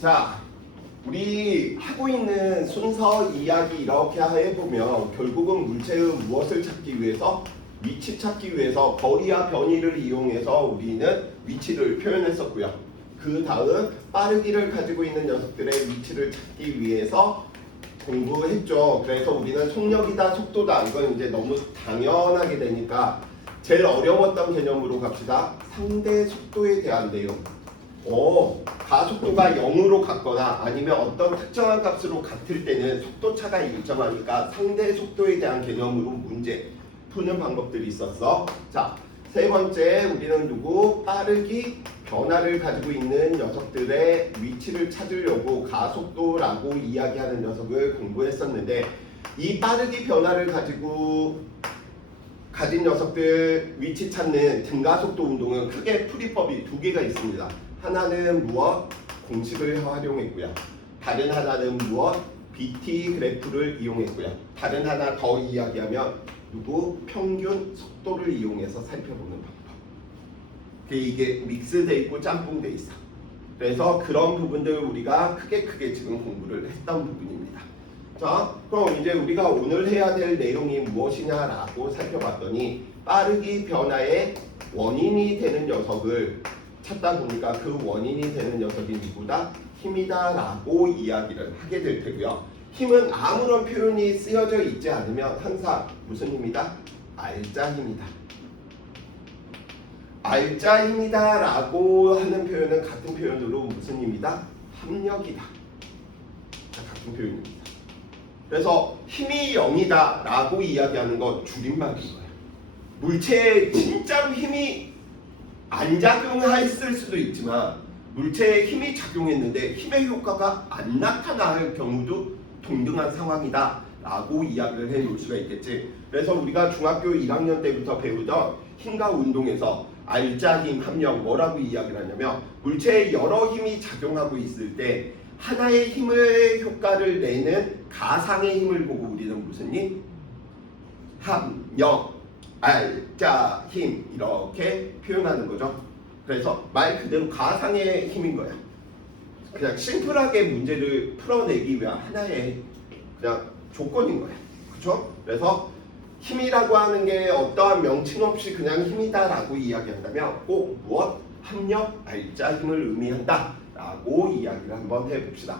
자, 우리 하고 있는 순서 이야기 이렇게 해보면 결국은 물체의 무엇을 찾기 위해서 위치 찾기 위해서 거리와 변이를 이용해서 우리는 위치를 표현했었고요. 그 다음 빠르기를 가지고 있는 녀석들의 위치를 찾기 위해서 공부했죠. 그래서 우리는 속력이다, 속도다. 이건 이제 너무 당연하게 되니까 제일 어려웠던 개념으로 갑시다. 상대 속도에 대한 내용. 가속도가 0으로 같거나 아니면 어떤 특정한 값으로 같을 때는 속도차가 일정하니까 상대 속도에 대한 개념으로 문제 푸는 방법들이 있었어. 자, 세 번째 우리는 누구? 빠르기 변화를 가지고 있는 녀석들의 위치를 찾으려고 가속도라고 이야기하는 녀석을 공부했었는데, 이 빠르기 변화를 가진 녀석들 위치 찾는 등가속도 운동은 크게 풀이법이 두 개가 있습니다. 하나는 무엇? 공식을 활용했고요. 다른 하나는 무엇? BT 그래프를 이용했고요. 다른 하나 더 이야기하면 평균 속도를 이용해서 살펴보는 방법. 이게 믹스돼 있고 짬뽕돼 있어. 그래서 그런 부분들 우리가 크게 지금 공부를 했던 부분입니다. 자, 그럼 이제 우리가 오늘 해야 될 내용이 무엇이냐라고 살펴봤더니 빠르기 변화의 원인이 되는 녀석을 찾다 보니까 그 원인이 되는 녀석이 누구다? 힘이다 라고 이야기를 하게 될 테고요. 힘은 아무런 표현이 쓰여져 있지 않으면 항상 무슨 힘이다? 알짜 힘이다. 알짜 힘이다 라고 하는 표현은 같은 표현으로 무슨 힘이다? 합력이다. 같은 표현입니다. 그래서 힘이 0이다 라고 이야기하는 건 줄임말인 거예요. 물체에 진짜로 힘이 안 작용했을 수도 있지만 물체에 힘이 작용했는데 힘의 효과가 안 나타날 경우도 동등한 상황이다 라고 이야기를 해놓을 수가 있겠지. 그래서 우리가 중학교 1학년 때부터 배우던 힘과 운동에서 알짜 힘, 합력 뭐라고 이야기를 하냐면 물체에 여러 힘이 작용하고 있을 때 하나의 힘의 효과를 내는 가상의 힘을 보고 우리는 무슨 힘? 합력, 알짜 힘 이렇게 표현하는 거죠. 그래서 말 그대로 가상의 힘인 거야. 그냥 심플하게 문제를 풀어내기 위한 하나의 그냥 조건인 거야. 그렇죠? 그래서 힘이라고 하는 게 어떠한 명칭 없이 그냥 힘이다라고 이야기한다면 꼭 무엇? 합력, 알짜 힘을 의미한다 라고 이야기를 한번 해봅시다.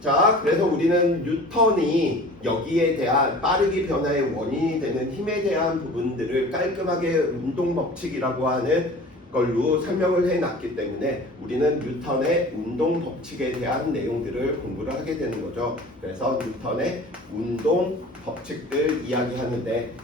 자, 그래서 우리는 뉴턴이 여기에 대한 빠르기 변화의 원인이 되는 힘에 대한 부분들을 깔끔하게 운동 법칙이라고 하는 걸로 설명을 해놨기 때문에 우리는 뉴턴의 운동 법칙에 대한 내용들을 공부를 하게 되는 거죠. 그래서 뉴턴의 운동 법칙들 이야기하는데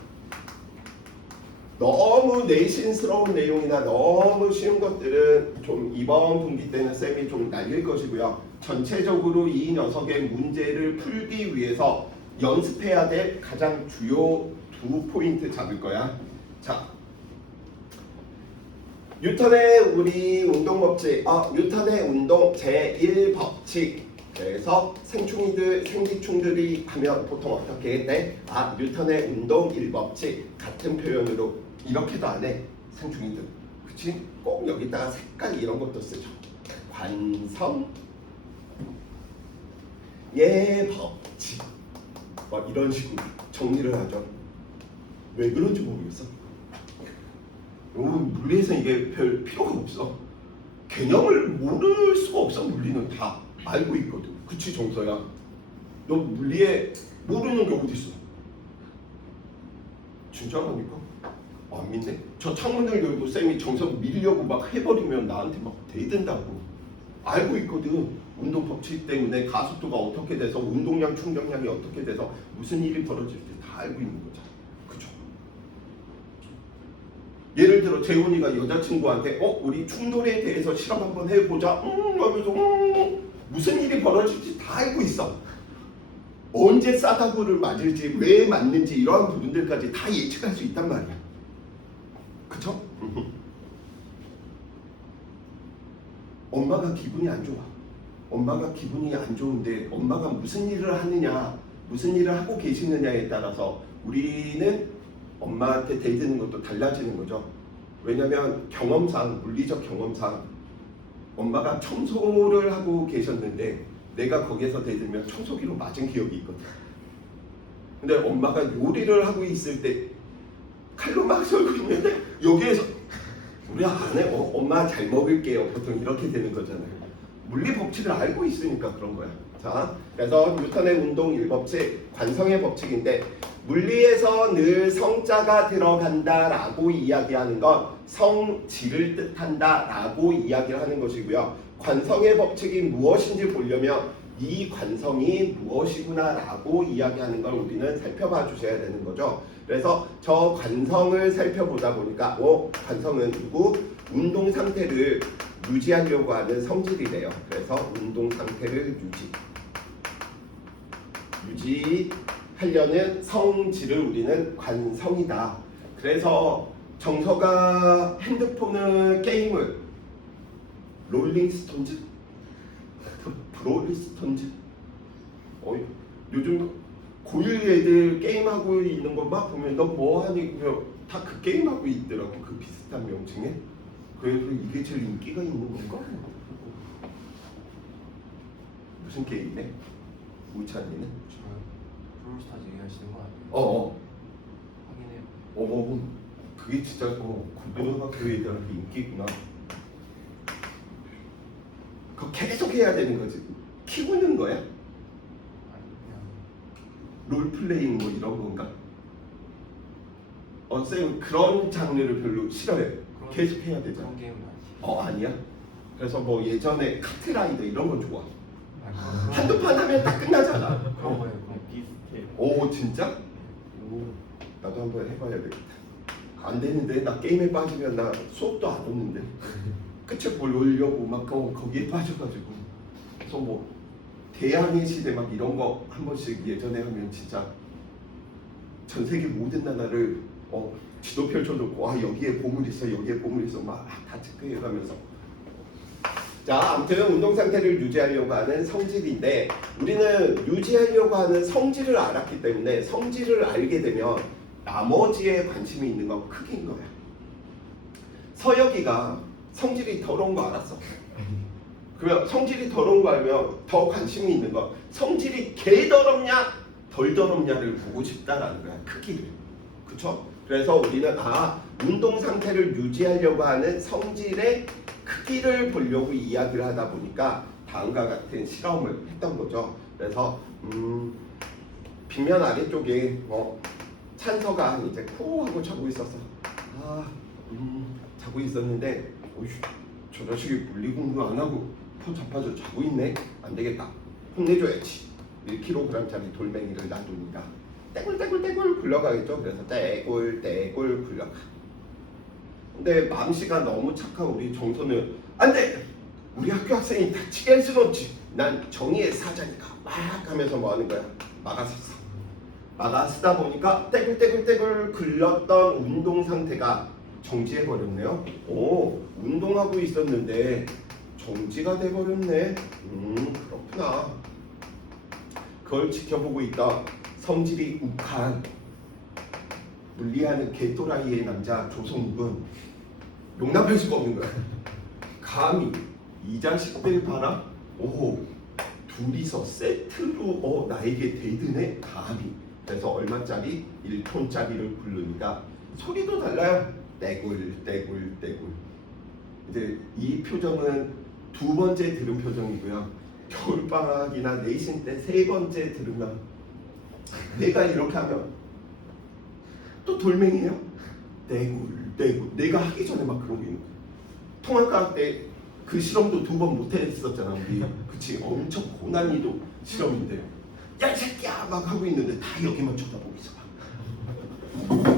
너무 내신스러운 내용이나 너무 쉬운 것들은 좀 이번 분기 때는 쌤이 좀 날릴 것이고요. 전체적으로 이 녀석의 문제를 풀기 위해서 연습해야 될 가장 주요 두 포인트 잡을 거야. 자, 뉴턴의 우리 운동 법칙, 뉴턴의 운동 제1법칙. 그래서 생기충들이 하면 보통 어떻게 돼? 뉴턴의 운동 1법칙 같은 표현으로 이렇게도 안 해. 생충이들. 그치? 꼭 여기다가 색깔 이런 것도 쓰죠. 관성 예법칙. 이런 식으로 정리를 하죠. 왜 그런지 모르겠어. 물리에서 이게 별 필요가 없어. 개념을 모를 수가 없어. 물리는 다 알고 있거든. 그치 정서야? 너 물리에 모르는 게 어디 있어? 진짜라니까? 안 믿네? 저 창문을 열고 쌤이 정서 밀려고 막 해버리면 나한테 막 대든다고. 알고 있거든. 운동 법칙 때문에 가속도가 어떻게 돼서 운동량 충격량이 어떻게 돼서 무슨 일이 벌어질지 다 알고 있는 거잖아. 그죠? 예를 들어 재훈이가 여자친구한테 우리 충돌에 대해서 실험 한번 해보자 하면서 무슨 일이 벌어질지 다 알고 있어. 언제 싸다구를 맞을지 왜 맞는지 이러한 부분들까지 다 예측할 수 있단 말이야. 그쵸? 엄마가 기분이 안 좋아. 엄마가 기분이 안 좋은데 엄마가 무슨 일을 하느냐 무슨 일을 하고 계시느냐에 따라서 우리는 엄마한테 대드는 것도 달라지는 거죠. 왜냐면 경험상, 물리적 경험상 엄마가 청소를 하고 계셨는데 내가 거기에서 대들면 청소기로 맞은 기억이 있거든. 근데 엄마가 요리를 하고 있을 때 칼로 막 썰고 있는데 여기에서 우리 아내 엄마 잘 먹을게요. 보통 이렇게 되는 거잖아요. 물리 법칙을 알고 있으니까 그런 거야. 자, 그래서 뉴턴의 운동 1법칙 관성의 법칙인데 물리에서 늘 성자가 들어간다라고 이야기하는 건 성질을 뜻한다라고 이야기를 하는 것이고요. 관성의 법칙이 무엇인지 보려면 이 관성이 무엇이구나라고 이야기하는 걸 우리는 살펴봐 주셔야 되는 거죠. 그래서 저 관성을 살펴보다 보니까 관성은 누구? 운동 상태를 유지하려고 하는 성질이래요. 그래서 운동 상태를 유지하려는 성질을 우리는 관성이다. 그래서 정서가 핸드폰을 게임을 롤링스톤즈? 브롤리스톤즈? 요즘 고1 애들 게임하고 있는 거 막 보면 너 뭐하니? 다 그 게임하고 있더라고. 그 비슷한 명칭에. 그래서 이게 제일 인기가 있는 건가? 무슨 게임이네? 우찬이는? 저요? 브롤스타즈 얘기하시는 거 아니에요? 확인해요. 그게 진짜 고등학교 애들한테 인기 있구나. 그거 계속 해야 되는 거지. 키우는 거야? 아니 그냥 롤플레잉 뭐 이런 건가? 쌤 그런 장르를 별로 싫어해요. 계속 해야 되잖아. 그런 게임은 아니에요. 아니야? 그래서 뭐 예전에 카트라이더 이런 건 좋아. 아, 한두 판 하면 다 끝나잖아. 그런 거예요. 그냥 비슷해요. 오 진짜? 나도 한번 해봐야 되겠다. 안 되는데 나 게임에 빠지면 나 수업도 안 오는데 끝에 뭘 올려고 막 거기에 빠져가지고 그래서 뭐 대항해 시대 막 이런 거 한 번씩 예전에 하면 진짜 전 세계 모든 나라를 지도 펼쳐놓고 여기에 보물 있어 여기에 보물 있어 막 다 체크해가면서 자 아무튼 운동 상태를 유지하려고 하는 성질인데 우리는 유지하려고 하는 성질을 알았기 때문에 성질을 알게 되면 나머지에 관심이 있는 건 크기인 거야. 서혁이가 성질이 더러운 거 알았어. 그러면 성질이 더러운 거 알면 더 관심이 있는 거 성질이 개 더럽냐 덜 더럽냐를 보고 싶다라는 거야. 크기를. 그쵸? 그래서 우리는 운동 상태를 유지하려고 하는 성질의 크기를 보려고 이야기를 하다 보니까 다음과 같은 실험을 했던 거죠. 그래서 빗면 아래쪽에 찬서가 이제 코 하고 자고 있었어. 자고 있었는데 저 자식이 물리 공부 안 하고 코 잡아줘 자고 있네. 안 되겠다. 혼내줘야지. 1kg짜리 돌멩이를 놔두니까 떼굴떼굴떼굴 굴러가겠죠. 그래서 떼굴떼굴 굴러가. 근데 맘씨가 너무 착한 우리 정서는 안돼. 우리 학교 학생이 다치게 할 수는 없지. 난 정의의 사자니까 막 하면서 뭐 하는 거야. 막아섰어. 막아쓰다 보니까 떼굴떼굴떼굴 굴렀던 운동 상태가 정지해버렸네요. 운동하고 있었는데 정지가 돼버렸네. 그렇구나. 그걸 지켜보고 있다 성질이 욱한 물리하는 개또라이의 남자 조성욱은 용납할 수가 없는 거야. 감히 이 자식들 봐라. 둘이서 세트로 나에게 대드네. 감히. 그래서 얼마짜리? 1톤짜리를 부르니까 소리도 달라요. 떼굴떼굴떼굴. 이제 이 표정은 두 번째 들은 표정이고요. 겨울방학이나 내신 때 세 번째 들으면 내가 이렇게 하면 또 돌멩이에요. 떼굴떼굴. 내가 하기 전에 막 그런 게 있는 거야. 통합과학 때 그 실험도 두 번 못했었잖아 우리. 그치? 엄청 고난이도 실험인데 야 이 새끼야 막 하고 있는데 다 여기만 쳐다보고 있어.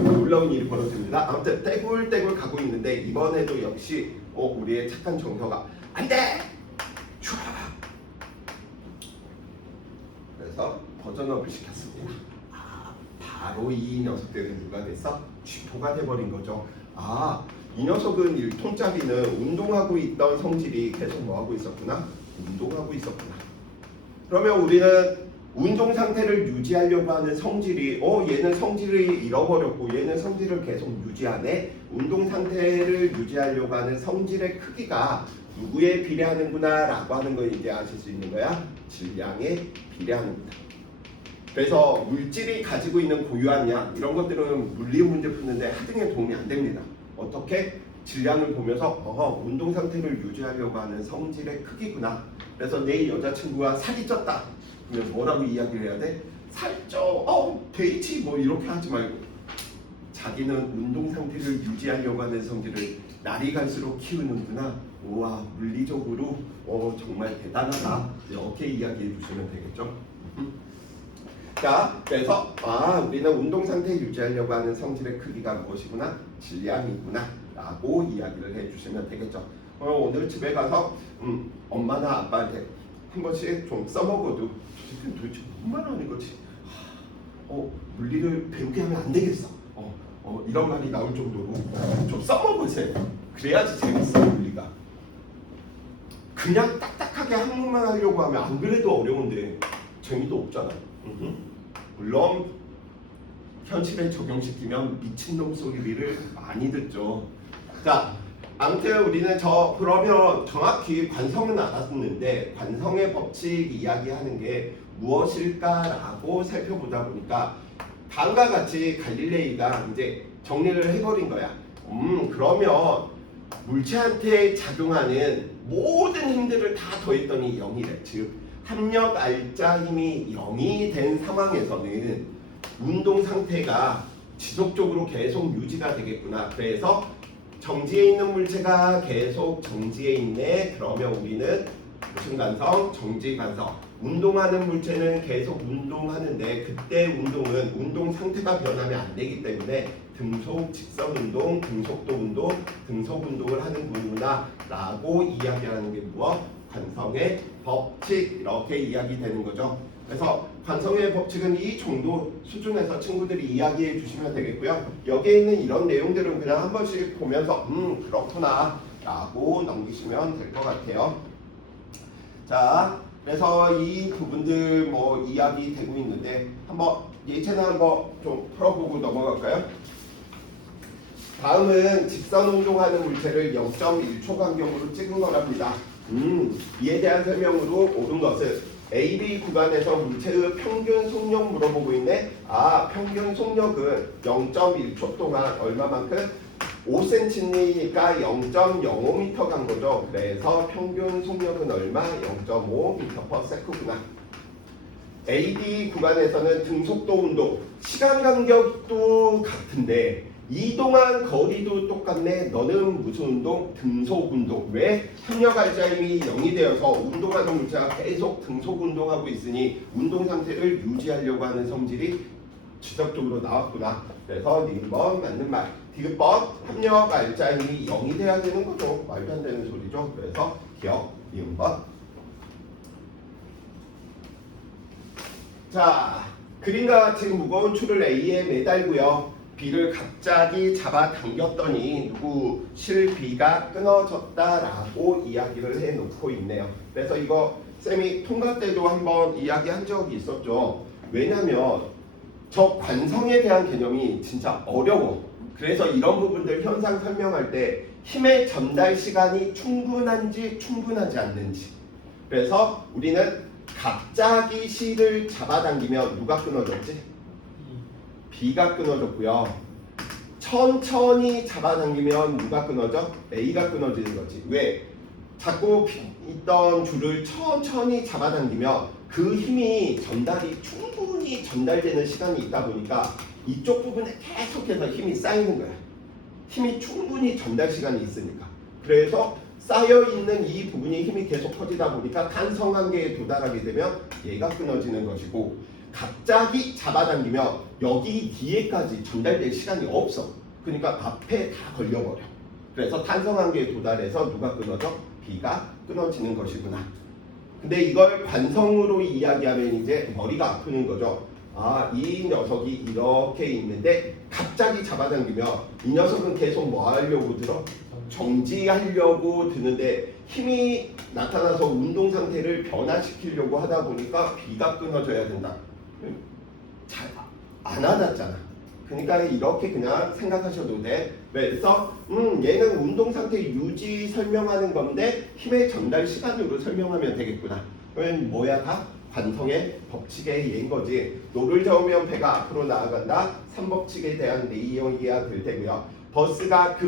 놀라운 일이 벌어집니다. 아무튼 떼굴떼굴 가고 있는데 이번에도 역시 우리의 착한 정서가 안돼. 그래서 버전업을 시켰습니다. 바로 이 녀석들은 누가 됐어? 쥐포가 돼버린 거죠. 이 녀석은 1톤짜리는 운동하고 있던 성질이 계속 뭐하고 있었구나? 운동하고 있었구나. 그러면 우리는 운동 상태를 유지하려고 하는 성질이 얘는 성질을 잃어버렸고 얘는 성질을 계속 유지하네. 운동 상태를 유지하려고 하는 성질의 크기가 누구에 비례하는구나 라고 하는 걸 이제 아실 수 있는 거야. 질량에 비례하는구나. 그래서 물질이 가지고 있는 고유한 양 이런 것들은 물리 문제 푸는데 하등에 도움이 안 됩니다. 어떻게? 질량을 보면서 운동 상태를 유지하려고 하는 성질의 크기구나. 그래서 내 여자친구가 살이 쪘다. 그러면 뭐라고 이야기를 해야 돼? 살쪄. 데이지 뭐 이렇게 하지 말고 자기는 운동 상태를 유지하려고 하는 성질을 날이 갈수록 키우는구나. 우와 물리적으로 정말 대단하다. 이렇게 이야기해 주시면 되겠죠. 자, 그래서 우리는 운동 상태 유지하려고 하는 성질의 크기가 무엇이구나? 질량이구나 라고 이야기를 해주시면 되겠죠. 오늘 집에 가서 엄마나 아빠한테 한 번씩 좀 써먹어도 도대체 무슨 말 하는 거지? 물리를 배우게 하면 안 되겠어. 이런 말이 나올 정도로 좀 써먹으세요. 그래야지 재밌어 물리가. 그냥 딱딱하게 한국만 하려고 하면 안 그래도 어려운데 재미도 없잖아. 물론 현실에 적용시키면 미친놈 소리를 많이 듣죠. 자, 아무튼 우리는 그러면 정확히 관성은 알았는데 관성의 법칙 이야기하는 게 무엇일까라고 살펴보다 보니까 다음과 같이 갈릴레이가 이제 정리를 해버린 거야. 그러면 물체한테 작용하는 모든 힘들을 다 더했더니 0이래. 즉 합력 알자 힘이 0이 된 상황에서는 운동 상태가 지속적으로 계속 유지가 되겠구나. 그래서 정지에 있는 물체가 계속 정지에 있네. 그러면 우리는 무슨 관성? 정지 관성. 운동하는 물체는 계속 운동하는데 그때 운동은 운동 상태가 변하면 안 되기 때문에 등속, 직선 운동, 등속도 운동, 등속 운동을 하는구나 라고 이야기하는 게 무엇? 관성의 법칙 이렇게 이야기되는 거죠. 그래서 관성의 법칙은 이 정도 수준에서 친구들이 이야기해 주시면 되겠고요. 여기에 있는 이런 내용들은 그냥 한 번씩 보면서 그렇구나 라고 넘기시면 될 것 같아요. 자, 그래서 이 부분들 뭐 이야기 되고 있는데 한번 예체능 한번 좀 풀어보고 넘어갈까요? 다음은 직선 운동하는 물체를 0.1초 간격으로 찍은 거랍니다. 이에 대한 설명으로 옳은 것은 AB 구간에서 물체의 평균 속력 물어보고 있네. 평균 속력은 0.1초 동안 얼마만큼? 5cm니까 0.05m 간 거죠. 그래서 평균 속력은 얼마? 0.5m/s구나. AD 구간에서는 등속도 운동, 시간 간격도 같은데 이동한 거리도 똑같네. 너는 무슨 운동? 등속 운동. 왜? 합력 알자힘이 0이 되어서 운동하는 물체가 계속 등속 운동하고 있으니 운동 상태를 유지하려고 하는 성질이 지속적으로 나왔구나. 그래서 니은번 맞는 말. 디귿번 합력 알자힘이 0이 돼야 되는 거죠. 말도 안 되는 소리죠. 그래서 기억 니은번. 자, 그림과 같이 무거운 줄을 A에 매달고요. B를 갑자기 잡아당겼더니 실B가 끊어졌다라고 이야기를 해놓고 있네요. 그래서 이거 쌤이 통과 때도 한번 이야기한 적이 있었죠. 왜냐면 저 관성에 대한 개념이 진짜 어려워. 그래서 이런 부분들 현상 설명할 때 힘의 전달 시간이 충분한지 충분하지 않는지. 그래서 우리는 갑자기 C를 잡아당기면 누가 끊어졌지? B가 끊어졌고요. 천천히 잡아당기면 누가 끊어져? A가 끊어지는 거지. 왜? 자꾸 있던 줄을 천천히 잡아당기면 그 힘이 충분히 전달되는 시간이 있다 보니까 이쪽 부분에 계속해서 힘이 쌓이는 거야. 힘이 충분히 전달 시간이 있으니까. 그래서 쌓여있는 이 부분이 힘이 계속 커지다 보니까 탄성 한계에 도달하게 되면 얘가 끊어지는 것이고 갑자기 잡아당기면 여기 뒤에까지 전달될 시간이 없어. 그러니까 앞에 다 걸려버려. 그래서 탄성 한계에 도달해서 누가 끊어져? B가 끊어지는 것이구나. 근데 이걸 관성으로 이야기하면 이제 머리가 아프는 거죠. 이 녀석이 이렇게 있는데 갑자기 잡아당기면 이 녀석은 계속 뭐 하려고 들어? 정지하려고 드는데 힘이 나타나서 운동 상태를 변화시키려고 하다 보니까 B가 끊어져야 된다. 잘 안 와닿잖아. 그러니까 이렇게 그냥 생각하셔도 돼. 그래서 얘는 운동 상태 유지 설명하는 건데 힘의 전달 시간으로 설명하면 되겠구나. 그러면 뭐야 다? 관성의 법칙의 예인 거지. 노를 저으면 배가 앞으로 나아간다. 3법칙에 대한 내용이야 될 테고요. 버스가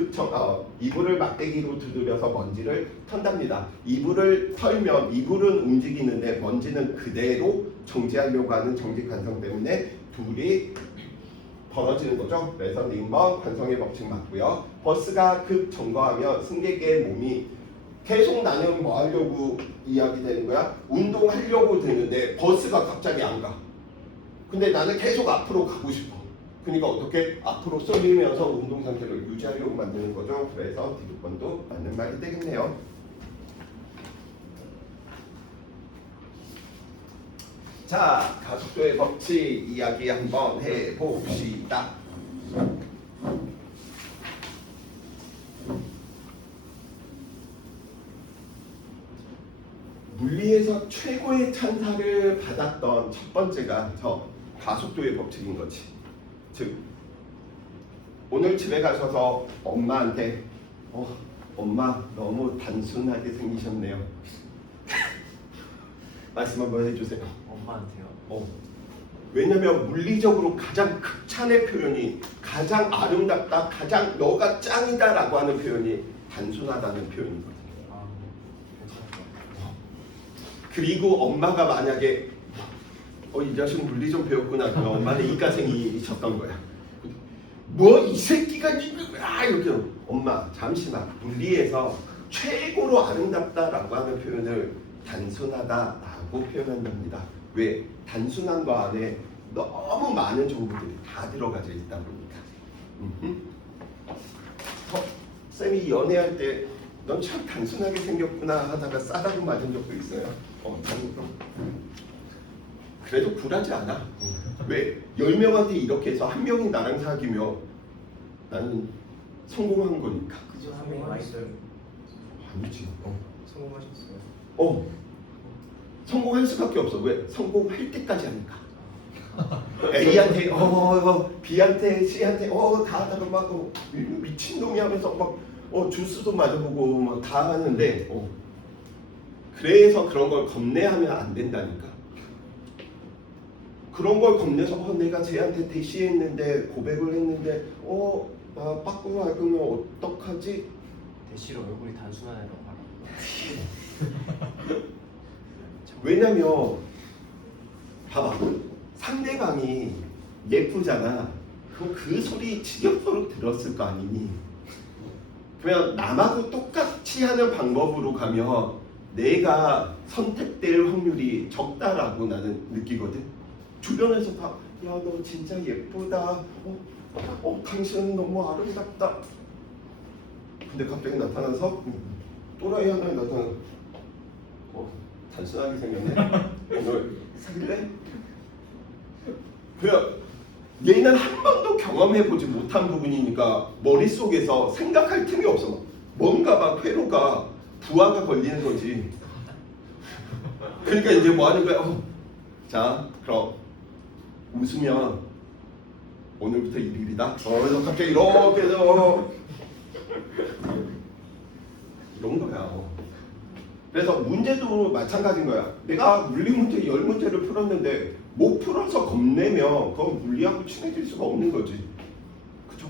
이불을 막대기로 두드려서 먼지를 턴답니다. 이불을 털면 이불은 움직이는데 먼지는 그대로 정지하려고 하는 정지 관성 때문에 둘이 벌어지는 거죠. 그래서 링번 관성의 법칙 맞고요. 버스가 급정거하면 승객의 몸이 계속 나는 뭐 하려고 이야기되는 거야? 운동하려고 드는데 버스가 갑자기 안 가. 근데 나는 계속 앞으로 가고 싶어. 그러니까 어떻게 앞으로 쏠리면서 운동 상태를 유지하려고 만드는 거죠. 그래서 디귿번도 맞는 말이 되겠네요. 자, 가속도의 법칙 이야기 한번 해봅시다. 물리에서 최고의 찬사를 받았던 첫 번째가 저 가속도의 법칙인 거지. 즉 오늘 집에 가셔서 엄마한테 엄마 너무 단순하게 생기셨네요. 말씀 한번 해주세요. 엄마한테요? 왜냐면 물리적으로 가장 극찬의 표현이 가장 아름답다, 가장 너가 짱이다라고 하는 표현이 단순하다는 표현이거든요. 아, 괜찮아요. 그리고 엄마가 만약에 이 자식 물리 좀 배웠구나 그러면 엄마는 이과생이셨던 거야. 뭐 이 새끼가 이렇게 엄마 잠시만 물리에서 최고로 아름답다라고 하는 표현을 단순하다라고 표현한답니다. 왜? 단순한 거 안에 너무 많은 정보들이 다 들어가져 있다 보니까. 쌤이 연애할 때 넌 참 단순하게 생겼구나 하다가 싸다고 맞은 적도 있어요. 그래도 굴하지 않아. 왜? 10명한테 이렇게 해서 한 명이 나랑 사귀면 나는 성공한 거니까. 그죠? 한 명이 맛있어요. 아니지. 성공하셨어요? 성공할 수밖에 없어. 왜? 성공할 때까지 하니까. A한테 B한테 C한테 다 하다가 막 미친놈이 하면서 막 주스도 맞아보고 막 다 하는데 그래서 그런 걸 겁내하면 안 된다니까. 그런 걸 겁내서 내가 쟤한테 대시했는데 고백을 했는데 나 빠꾸로 알면 어떡하지? 대시로 얼굴이 단순하다고 말하고. 왜냐면 봐봐 상대방이 예쁘잖아. 그럼 그 소리 지겹도록 들었을 거 아니니? 그냥 남하고 똑같이 하는 방법으로 가면 내가 선택될 확률이 적다라고 나는 느끼거든. 주변에서 다 야 너 진짜 예쁘다. 당신은 너무 아름답다. 근데 갑자기 나타나서 또라이 하나 나타나. 단순하게 생겼네. 오늘 사귈래? 그냥 얘는 한 번도 경험해보지 못한 부분이니까 머릿속에서 생각할 틈이 없어. 뭔가 막 회로가 부하가 걸리는 거지. 그러니까 이제 뭐 하는 거야? 자 그럼 웃으면 오늘부터 일일이다. 그래서 갑자기 이렇게 해서 이런 거야. 그래서 문제도 마찬가지인 거야. 내가 물리 문제 10문제를 풀었는데 못 풀어서 겁내면 그건 물리하고 친해질 수가 없는 거지. 그죠?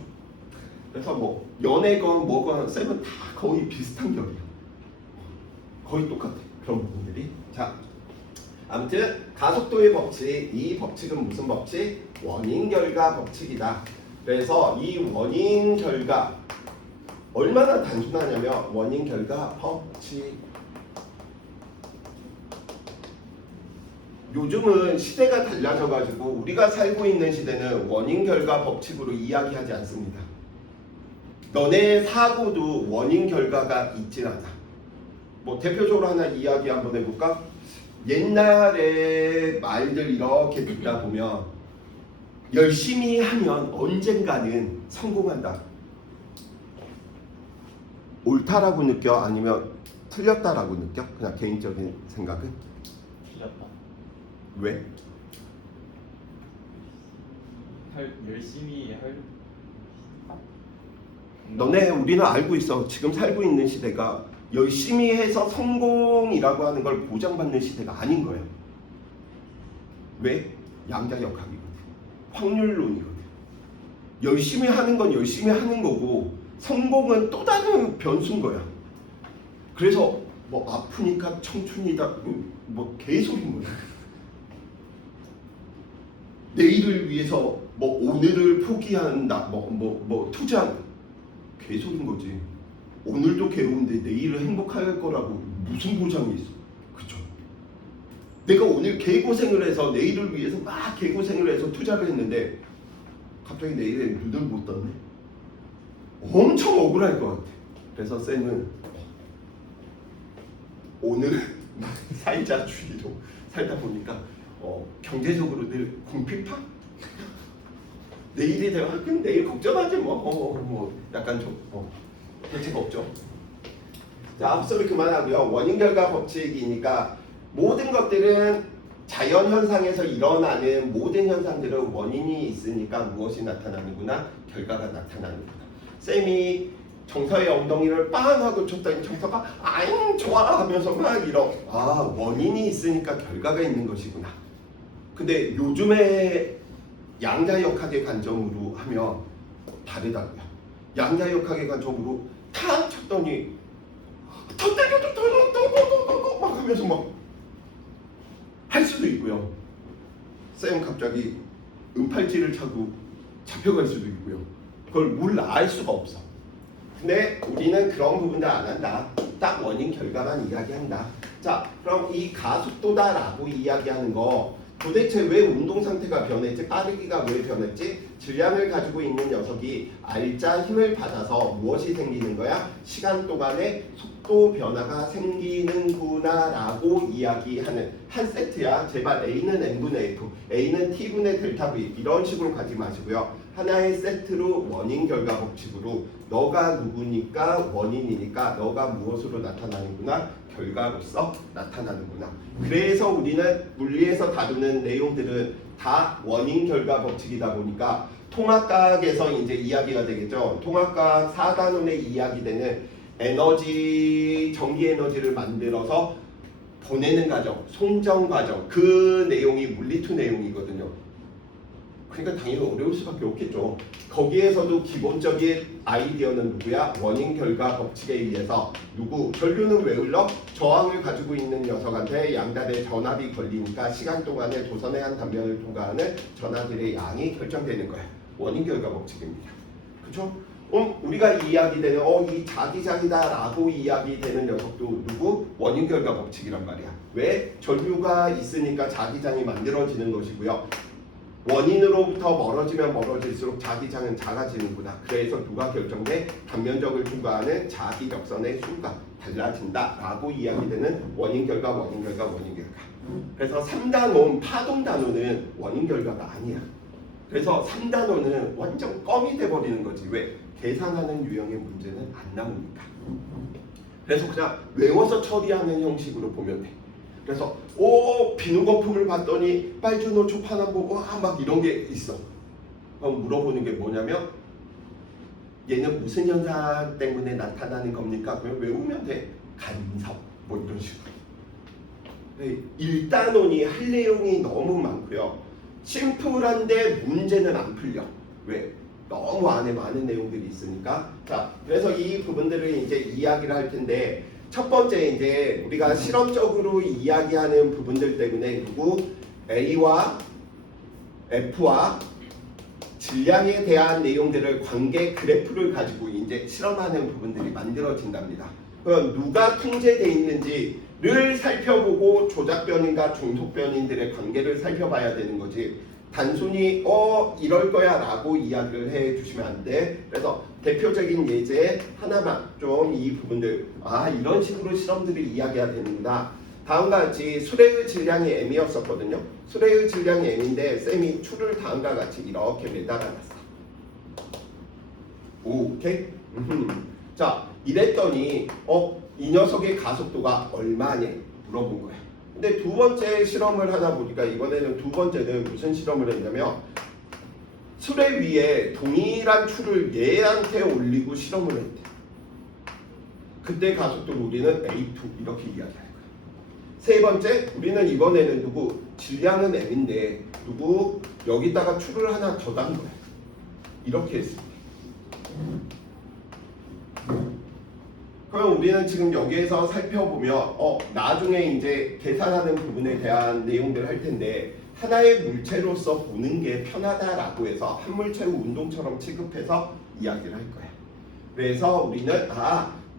그래서 뭐 연애건 뭐건 쌤은 다 거의 비슷한 격이야. 거의 똑같아. 그런 부분들이. 자, 아무튼 가속도의 법칙, 이 법칙은 무슨 법칙? 원인 결과 법칙이다. 그래서 이 원인 결과 얼마나 단순하냐면 원인 결과 법칙. 요즘은 시대가 달라져가지고 우리가 살고 있는 시대는 원인 결과 법칙으로 이야기하지 않습니다. 너네 사고도 원인 결과가 있진 않아. 뭐 대표적으로 하나 이야기 한번 해볼까? 옛날에 말들 이렇게 듣다 보면 열심히 하면 언젠가는 성공한다. 옳다라고 느껴? 아니면 틀렸다라고 느껴? 그냥 개인적인 생각은? 틀렸다. 왜? 열심히 할 너네 우리는 알고 있어. 지금 살고 있는 시대가 열심히 해서 성공이라고 하는 걸 보장받는 시대가 아닌 거예요. 왜? 양자역학이거든. 확률론이거든. 열심히 하는 건 열심히 하는 거고 성공은 또 다른 변수인 거야. 그래서 뭐 아프니까 청춘이다 뭐 개소리인 거야. 내일을 위해서 뭐 오늘을 포기한다 뭐 투자한다 개소리인 거지. 오늘도 괴로운데 내일은 행복할 거라고 무슨 보장이 있어. 그쵸? 내가 오늘 개고생을 해서 내일을 위해서 막 개고생을 해서 투자를 했는데 갑자기 내일에 눈을 못 떴네. 엄청 억울할 것 같아. 그래서 쌤은 오늘 살자 주의로 살다 보니까 경제적으로 늘 궁핍함? 내일이 되면 그럼 내일 걱정하지 뭐 약간 좀 대책 없죠. 자, 앞소리 그만하고요. 원인 결과 법칙이니까 모든 것들은 자연 현상에서 일어나는 모든 현상들은 원인이 있으니까 무엇이 나타나는구나, 결과가 나타나는구나. 쌤이 정서의 엉덩이를 빵 하고 쳤더니 정서가 아잉 좋아 하면서 막 원인이 있으니까 결과가 있는 것이구나. 근데 요즘에 양자역학의 관점으로 하면 다르다고요. 양자역학의 관점으로 탁 쳤더니 더 때려도 더 막 하면서 막 할 수도 있고요. 쌤 갑자기 은팔찌를 차고 잡혀갈 수도 있고요. 그걸 몰라 알 수가 없어. 근데 우리는 그런 부분들 안 한다. 딱 원인 결과만 이야기한다. 자, 그럼 이 가속도다라고 이야기하는 거 도대체 왜 운동 상태가 변했지? 빠르기가 왜 변했지? 질량을 가지고 있는 녀석이 알짜 힘을 받아서 무엇이 생기는 거야? 시간 동안에 속도 변화가 생기는구나 라고 이야기하는 한 세트야. 제발 A는 N분의 F, A는 T분의 델타 V 이런 식으로 가지 마시고요. 하나의 세트로 원인 결과 법칙으로 너가 누구니까 원인이니까 너가 무엇으로 나타나는구나, 결과로서 나타나는구나. 그래서 우리는 물리에서 다루는 내용들은 다 원인 결과 법칙이다 보니까 통합각에서 이제 이야기가 되겠죠. 통합각 4단원에 이야기되는 에너지, 전기 에너지를 만들어서 보내는 과정, 송정 과정, 그 내용이 물리투 내용이거든요. 그러니까 당연히 어려울 수밖에 없겠죠. 거기에서도 기본적인 아이디어는 누구야? 원인 결과 법칙에 의해서 전류는 왜 흘러? 저항을 가지고 있는 녀석한테 양달의 전압이 걸리니까 시간 동안에 도선의 한 단면을 통과하는 전하들의 양이 결정되는 거야. 원인 결과 법칙입니다. 그렇죠? 우리가 이야기되는 이 자기장이다라고 이야기되는 녀석도 원인 결과 법칙이란 말이야. 왜? 전류가 있으니까 자기장이 만들어지는 것이고요. 원인으로부터 멀어지면 멀어질수록 자기장은 작아지는구나. 그래서 누가 결정돼? 단면적을 통과하는 자기적선의 수가 달라진다라고 이야기되는 원인 결과, 원인 결과, 원인 결과. 그래서 3단원, 파동 단원은 원인 결과가 아니야. 그래서 3단원은 완전 껌이 돼버리는 거지. 왜? 계산하는 유형의 문제는 안 나오니까. 그래서 그냥 외워서 처리하는 형식으로 보면 돼. 그래서 비누 거품을 봤더니 빨주노 초파남보 막 이런 게 있어. 그럼 물어보는 게 뭐냐면 얘는 무슨 현상 때문에 나타나는 겁니까? 그럼 외우면 돼. 간섭 뭐 이런 식으로. 1단원이 할 내용이 너무 많고요. 심플한데 문제는 안 풀려. 왜? 너무 안에 많은 내용들이 있으니까. 자, 그래서 이 부분들을 이제 이야기를 할 텐데 첫 번째 이제 우리가 실험적으로 이야기하는 부분들 때문에 A와 F와 질량에 대한 내용들을 관계 그래프를 가지고 이제 실험하는 부분들이 만들어진답니다. 그럼 누가 통제되어 있는지를 살펴보고 조작변인과 종속변인들의 관계를 살펴봐야 되는 거지. 단순히 이럴 거야 라고 이야기를 해 주시면 안 돼. 그래서 대표적인 예제 하나만 좀 이 부분들 이런 식으로 실험들을 이야기해야 되는구나. 다음과 같이 수레의 질량이 m이었었거든요. 수레의 질량이 m인데 쌤이 추를 다음과 같이 이렇게 매달아놨어. 오케이? 자, 이랬더니 이 녀석의 가속도가 얼마냐 물어본 거야. 근데 두 번째 실험을 하다 보니까 이번에는 두 번째는 무슨 실험을 했냐면 수레 위에 동일한 추를 얘한테 올리고 실험을 했대. 그때 가속도를 우리는 A2 이렇게 이야기할 거야. 세 번째, 우리는 이번에는 누구? 질량은 M인데 누구? 여기다가 추를 하나 더 단 거야. 이렇게 했습니다. 그럼 우리는 지금 여기에서 살펴보면 나중에 이제 계산하는 부분에 대한 내용들을 할 텐데 하나의 물체로서 보는 게 편하다라고 해서 한 물체를 운동처럼 취급해서 이야기를 할 거야. 그래서 우리는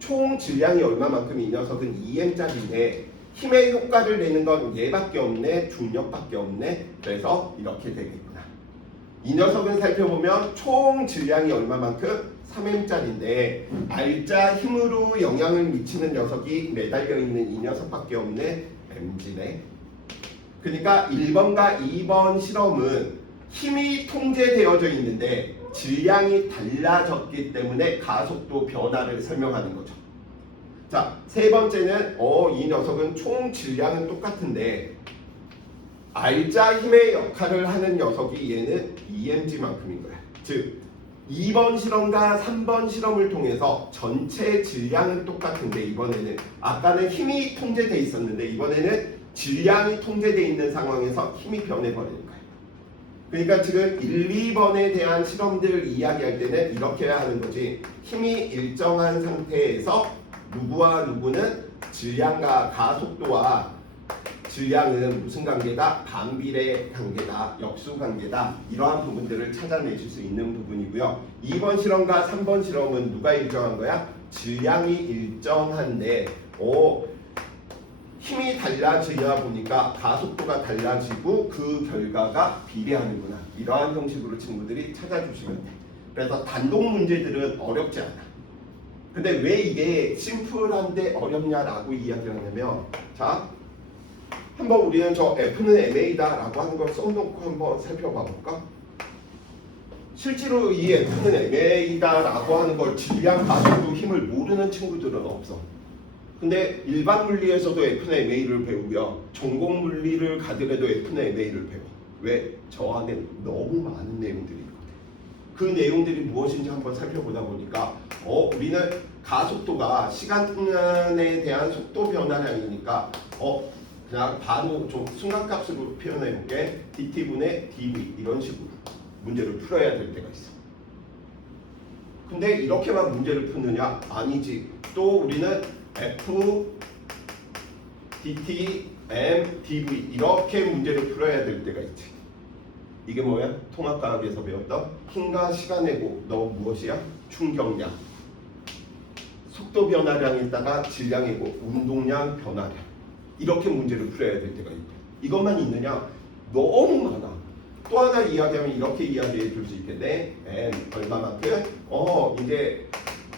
총 질량이 얼마만큼 이 녀석은 2m짜리인데 힘의 효과를 내는 건 얘밖에 없네, 중력밖에 없네. 그래서 이렇게 되겠구나. 이 녀석은 살펴보면 총 질량이 얼마만큼 3m짜리인데 알짜 힘으로 영향을 미치는 녀석이 매달려 있는 이 녀석밖에 없네, mg네. 그러니까 1번과 2번 실험은 힘이 통제되어져 있는데 질량이 달라졌기 때문에 가속도 변화를 설명하는 거죠. 자, 세 번째는 이 녀석은 총 질량은 똑같은데 알짜 힘의 역할을 하는 녀석이 얘는 EMG만큼인 거야. 즉 2번 실험과 3번 실험을 통해서 전체 질량은 똑같은데 이번에는 아까는 힘이 통제돼 있었는데 이번에는 질량이 통제돼 있는 상황에서 힘이 변해버리는 거야. 그러니까 지금 1, 2번에 대한 실험들을 이야기할 때는 이렇게 해야 하는 거지. 힘이 일정한 상태에서 누구와 누구는 질량과 가속도와 질량은 무슨 관계다? 반비례 관계다, 역수 관계다. 이러한 부분들을 찾아내실 수 있는 부분이고요. 2번 실험과 3번 실험은 누가 일정한 거야? 질량이 일정한데 힘이 달라지다 보니까 가속도가 달라지고 그 결과가 비례하는구나. 이러한 형식으로 친구들이 찾아주시면 돼. 그래서 단독 문제들은 어렵지 않아. 근데 왜 이게 심플한데 어렵냐라고 이야기를 하냐면 자, 한번 우리는 저 F는 MA다 라고 하는 걸 써놓고 한번 살펴봐 볼까? 실제로 이 F는 MA다 라고 하는 걸 질량, 가속도, 힘을 모르는 친구들은 없어. 근데 일반 물리에서도 F는 MA를 배우고요. 전공 물리를 가더라도 F는 MA를 배워. 왜? 저 안에 너무 많은 내용들이 있거든. 그 내용들이 무엇인지 한번 살펴보다 보니까 우리는 가속도가 시간에 대한 속도 변화량이니까 그냥 바로 좀 순간값으로 표현해 볼게. dt분의 dv 이런 식으로 문제를 풀어야 될 때가 있어. 근데 이렇게만 문제를 푸느냐? 아니지. 또 우리는 f dt m dv 이렇게 문제를 풀어야 될 때가 있지. 이게 뭐야? 통합과학에서 배웠던 힘과 시간의 너 무엇이야? 충격량. 속도 변화량에다가 질량이고 운동량 변화량. 이렇게 문제를 풀어야 될 때가 있고 이것만 있느냐? 너무 많아. 또 하나 이야기하면 이렇게 이야기해 줄 수 있겠네. n 얼마만큼? 이제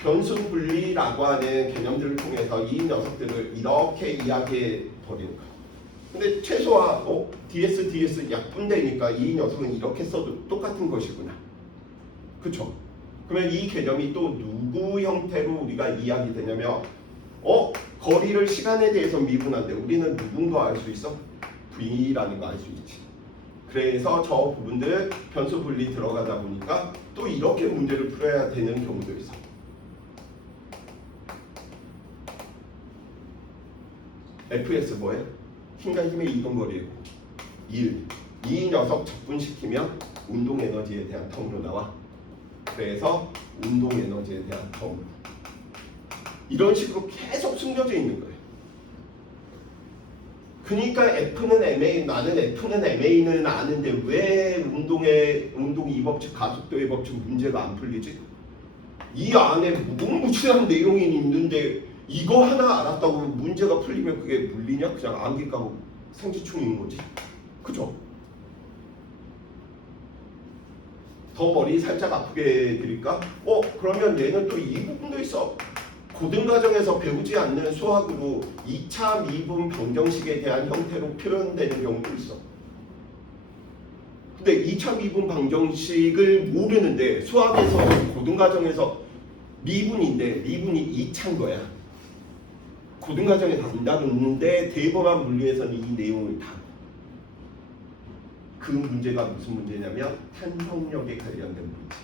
변수 분리라고 하는 개념들을 통해서 이 녀석들을 이렇게 이야기해 버리는 거야. 근데 최소한 ds 약분되니까 이 녀석은 이렇게 써도 똑같은 것이구나. 그쵸? 그러면 이 개념이 또 누구 형태로 우리가 이야기되냐면 거리를 시간에 대해서 미분한데 우리는 누군가 알 수 있어? v라는 거 알 수 있지. 그래서 저 부분들 변수 분리 들어가다 보니까 또 이렇게 문제를 풀어야 되는 경우도 있어. fs 뭐예요? 힘과 힘의 이동거리이고 1. 이 녀석 적분시키면 운동 에너지에 대한 텀으로 나와. 그래서 운동 에너지에 대한 텀. 이런 식으로 계속 숨겨져 있는 거예요. 그러니까 F는 MA, 나는 F는 MA는 아는데 왜 운동 이 법칙, 가속도의 법칙 문제가 안 풀리지? 이 안에 무궁무진한 내용이 있는데 이거 하나 알았다고 문제가 풀리면 그게 물리냐? 그냥 암기 까고 생지충인 거지. 그죠? 더 머리 살짝 아프게 드릴까? 그러면 얘는 또 이 부분도 있어. 고등과정에서 배우지 않는 수학으로 2차 미분 방정식에 대한 형태로 표현되는 경우도 있어. 근데 2차 미분 방정식을 모르는데 수학에서 고등과정에서 미분인데 미분이 2차인 거야. 고등과정에서 안 다루는데 대법원 물리에서는 이 내용을 다뤄. 그 문제가 무슨 문제냐면 탄성력에 관련된 문제.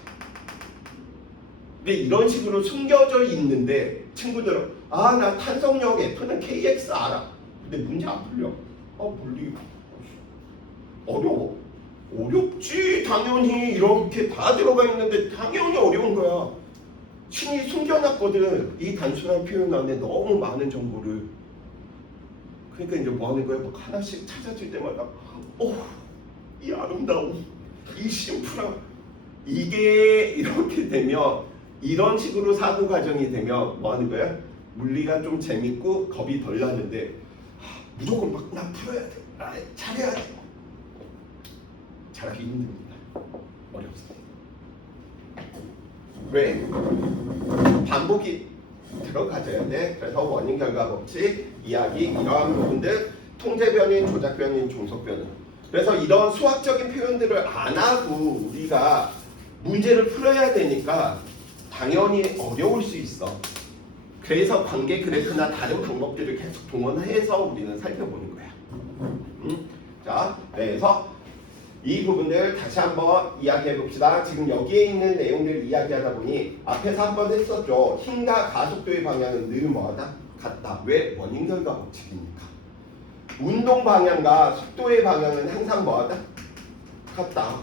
근데 이런 식으로 숨겨져 있는데 친구들은 아 나 탄성력 F는 KX 알아. 근데 문제 안 풀려. 물리 어려워. 어렵지 당연히 이렇게 다 들어가 있는데 당연히 어려운 거야. 신이 숨겨놨거든. 이 단순한 표현 안에 너무 많은 정보를. 그러니까 이제 뭐 하는 거야? 막 하나씩 찾아줄 때마다 이 아름다움, 이 심플함 이게 이렇게 되면 이런 식으로 사고 과정이 되면 뭐 하는 거야? 물리가 좀 재밌고 겁이 덜 나는데 무조건 막 나 풀어야 돼. 잘해야 돼. 잘하기 힘듭니다. 어렵습니다. 왜? 반복이 들어가져야 돼. 그래서 원인 결과 법칙, 이야기 이러한 부분들, 통제 변인, 조작 변인, 종속 변인. 그래서 이런 수학적인 표현들을 안 하고 우리가 문제를 풀어야 되니까 당연히 어려울 수 있어. 그래서 관계 그래프나 다른 방법들을 계속 동원해서 우리는 살펴보는 거야. 자, 그래서 이 부분들 다시 한번 이야기해 봅시다. 지금 여기에 있는 내용들 이야기하다 보니 앞에서 한번 했었죠. 힘과 가속도의 방향은 늘 뭐하다? 같다. 왜? 원인 결과 법칙이니까. 운동 방향과 속도의 방향은 항상 뭐하다? 같다.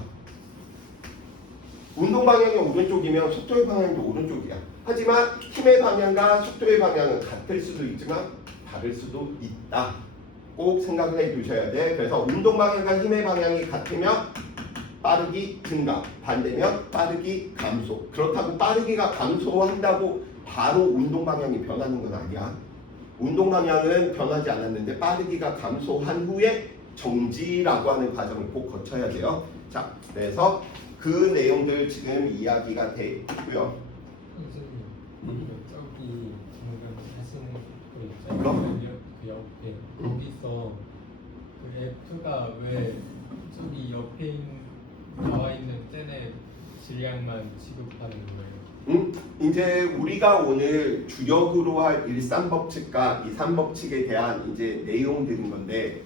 운동 방향이 오른쪽이면 속도의 방향도 오른쪽이야. 하지만 힘의 방향과 속도의 방향은 같을 수도 있지만 다를 수도 있다. 꼭 생각을 해 두셔야 돼. 그래서 운동 방향과 힘의 방향이 같으면 빠르기 증가, 반대면 빠르기 감소. 그렇다고 빠르기가 감소한다고 바로 운동 방향이 변하는 건 아니야. 운동 방향은 변하지 않았는데 빠르기가 감소한 후에 정지라고 하는 과정을 꼭 거쳐야 돼요. 자, 그래서 그 내용들 지금 이야기가 돼 있고요. 선생님, 저기 방금 하시는 거 있잖아요. 그럼? 그 옆에 거기서 그 F가 왜 저기 옆에 나와 있는 젠의 질량만 취급하는 거예요? 이제 우리가 오늘 주력으로 할 일삼법칙과 이삼법칙에 대한 이제 내용들인 건데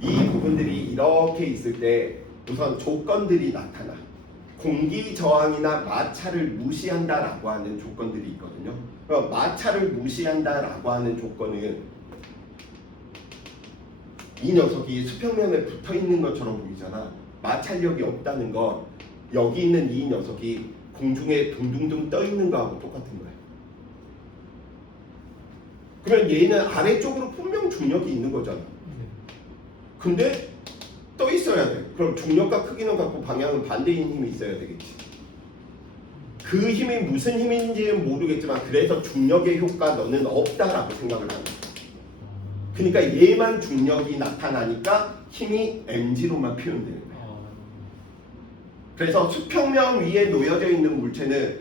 이 부분들이 이렇게 있을 때 우선 조건들이 나타나. 공기 저항이나 마찰을 무시한다라고 하는 조건들이 있거든요. 그럼 마찰을 무시한다라고 하는 조건은 이 녀석이 수평면에 붙어 있는 것처럼 보이잖아. 마찰력이 없다는 건 여기 있는 이 녀석이 공중에 둥둥둥 떠 있는 거하고 똑같은 거야. 그러면 얘는 아래쪽으로 분명 중력이 있는 거잖아. 근데 떠 있어야 돼. 그럼 중력과 크기는 같고 방향은 반대인 힘이 있어야 되겠지. 그 힘이 무슨 힘인지는 모르겠지만 그래서 중력의 효과 너는 없다라고 생각을 하는 거야. 그러니까 얘만 중력이 나타나니까 힘이 mg로만 표현되는 거야. 그래서 수평면 위에 놓여져 있는 물체는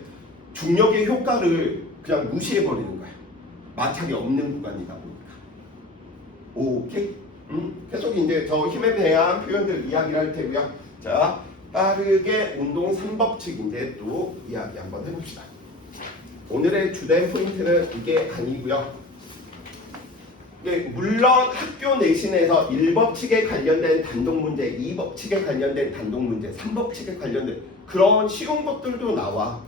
중력의 효과를 그냥 무시해버리는 거야. 마찰이 없는 구간이다 보니까. 오케이? 계속 이제 저 힘에 대한 표현들 이야기를 할 테고요. 자, 빠르게 운동 3법칙 이제 또 이야기 한번 해봅시다. 오늘의 주된 포인트는 이게 아니고요. 물론 학교 내신에서 1법칙에 관련된 단독 문제, 2법칙에 관련된 단독 문제, 3법칙에 관련된 그런 쉬운 것들도 나와.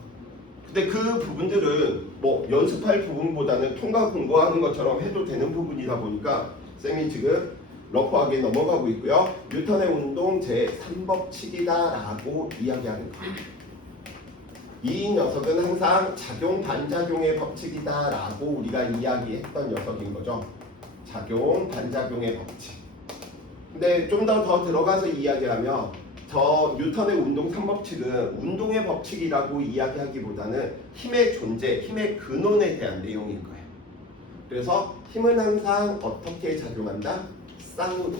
근데 그 부분들은 뭐 연습할 부분보다는 통과 공부하는 것처럼 해도 되는 부분이다 보니까 쌤이 지금 러프하게 넘어가고 있고요. 뉴턴의 운동 제3법칙이다라고 이야기하는 거예요. 이 녀석은 항상 작용 반작용의 법칙이다라고 우리가 이야기했던 녀석인 거죠. 작용 반작용의 법칙. 근데 좀 더 들어가서 이야기하면 저 뉴턴의 운동 3법칙은 운동의 법칙이라고 이야기하기보다는 힘의 존재, 힘의 근원에 대한 내용인 거예요. 그래서 힘은 항상 어떻게 작용한다? 쌍으로.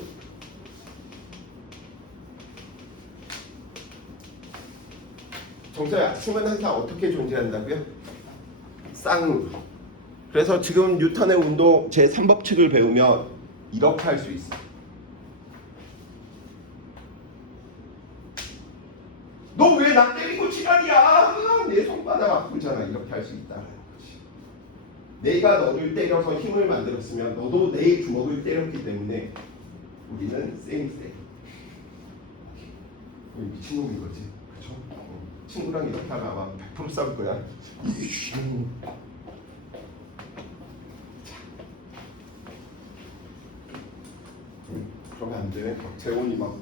정서야, 힘은 항상 어떻게 존재한다고요? 쌍으로. 그래서 지금 뉴턴의 운동 제3법칙을 배우면 이렇게 할 수 있어. 너 왜 나 때리고 지랄이야? 내 손바닥 아프잖아. 이렇게 할 수 있다는 거지. 내가 너를 때려서 힘을 만들었으면 너도 내 주먹을 때렸기 때문에 우리는 쌩쌩. 미친놈인 거지, 그렇죠? 친구랑 이렇게 하면 아마 100% 싸울 거야. 그러면 안 돼. 막 재원이 막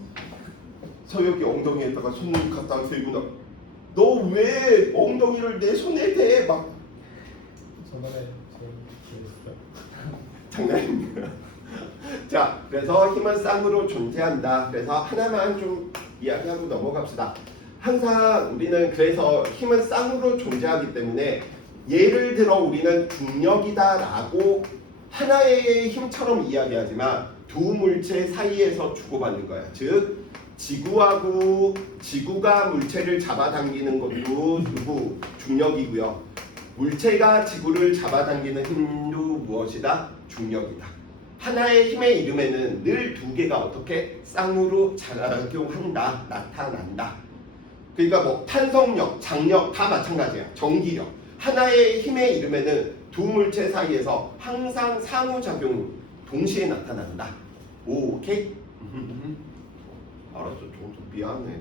서혁이 엉덩이에다가 손 갖다 대고 너 왜 엉덩이를 내 손에 대? 막 저번에 그랬어요. 장난입니다. 자, 그래서 힘은 쌍으로 존재한다. 그래서 하나만 좀 이야기하고 넘어갑시다. 항상 우리는 그래서 힘은 쌍으로 존재하기 때문에 예를 들어 우리는 중력이다라고 하나의 힘처럼 이야기하지만 두 물체 사이에서 주고받는 거야. 즉 지구가 물체를 잡아당기는 것도 누구 중력이고요. 물체가 지구를 잡아당기는 힘도 무엇이다? 중력이다. 하나의 힘의 이름에는 늘 두 개가 어떻게 쌍으로 작용한다, 나타난다. 그러니까 뭐 탄성력, 장력 다 마찬가지야. 전기력. 하나의 힘의 이름에는 두 물체 사이에서 항상 상호작용이 동시에 나타난다. 오케이? 알았어. 좀 미안해.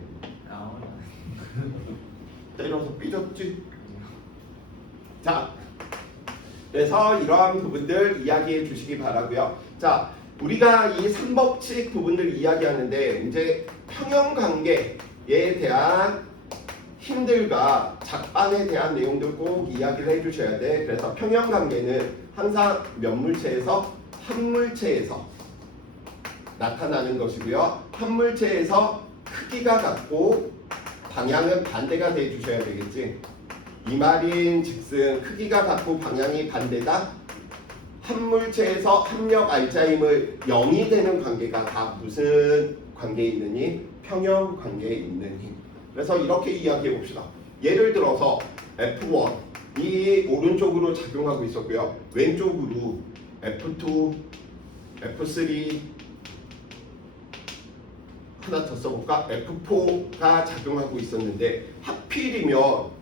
때려서 삐졌지? 자, 그래서 이러한 부분들 이야기해 주시기 바라고요. 자, 우리가 이 삼법칙 부분들 이야기하는데 이제 평형관계에 대한 힘들과 작반에 대한 내용들 꼭 이야기를 해주셔야 돼. 그래서 평형관계는 항상 몇 물체에서 한 물체에서 나타나는 것이고요. 한 물체에서 크기가 같고 방향은 반대가 돼 주셔야 되겠지. 이 말인즉슨 크기가 같고 방향이 반대다. 한 물체에서 합력 알자임을 0이 되는 관계가 다 무슨 관계에 있는 힘? 평형 관계에 있는 힘. 그래서 이렇게 이야기해 봅시다. 예를 들어서 F1이 오른쪽으로 작용하고 있었고요. 왼쪽으로 F2, F3 하나 더 써볼까? F4가 작용하고 있었는데 하필이면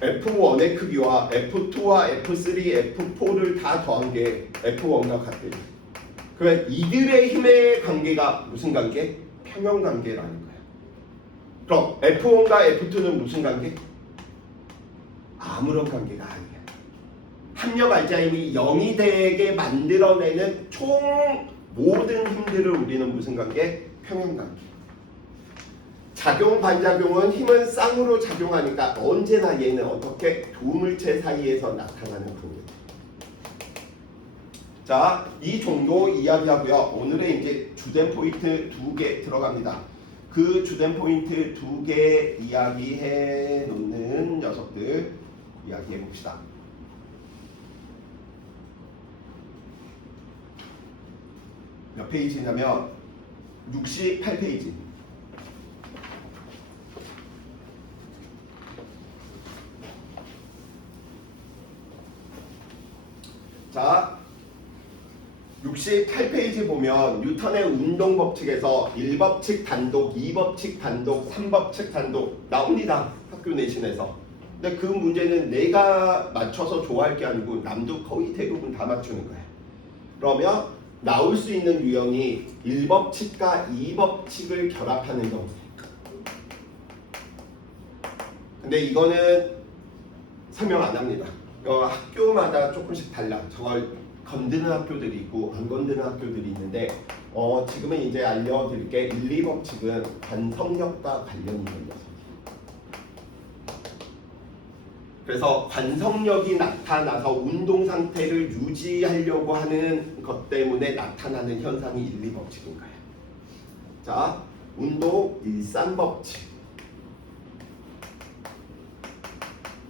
F1의 크기와 F2와 F3, F4를 다 더한 게 F1과 같대요. 그러면 이들의 힘의 관계가 무슨 관계? 평형 관계라는 거예요. 그럼 F1과 F2는 무슨 관계? 아무런 관계가 아니에요. 합력 알자임이 0이 되게 만들어내는 총 모든 힘들을 우리는 무슨 관계? 평형 관계. 작용 반작용은 힘은 쌍으로 작용하니까 언제나 얘는 어떻게 두 물체 사이에서 나타나는 부분. 자, 이 정도 이야기하고요. 오늘의 이제 주된 포인트 2개 들어갑니다. 그 주된 포인트 2개 이야기해 놓는 녀석들 이야기해 봅시다. 몇 페이지냐면 68페이지. 자, 68페이지 보면 뉴턴의 운동법칙에서 1법칙 단독, 2법칙 단독, 3법칙 단독 나옵니다. 학교 내신에서. 근데 그 문제는 내가 맞춰서 좋아할 게 아니고 남도 거의 대부분 다 맞추는 거야. 그러면 나올 수 있는 유형이 1법칙과 2법칙을 결합하는 경우. 근데 이거는 설명 안 합니다. 학교마다 조금씩 달라. 저걸 건드는 학교들이 있고 안 건드는 학교들이 있는데 지금은 이제 알려드릴게. 1, 2법칙은 관성력과 관련이 있는 녀석. 그래서 관성력이 나타나서 운동 상태를 유지하려고 하는 것 때문에 나타나는 현상이 1, 2법칙인 거예요. 자, 운동 1, 3법칙.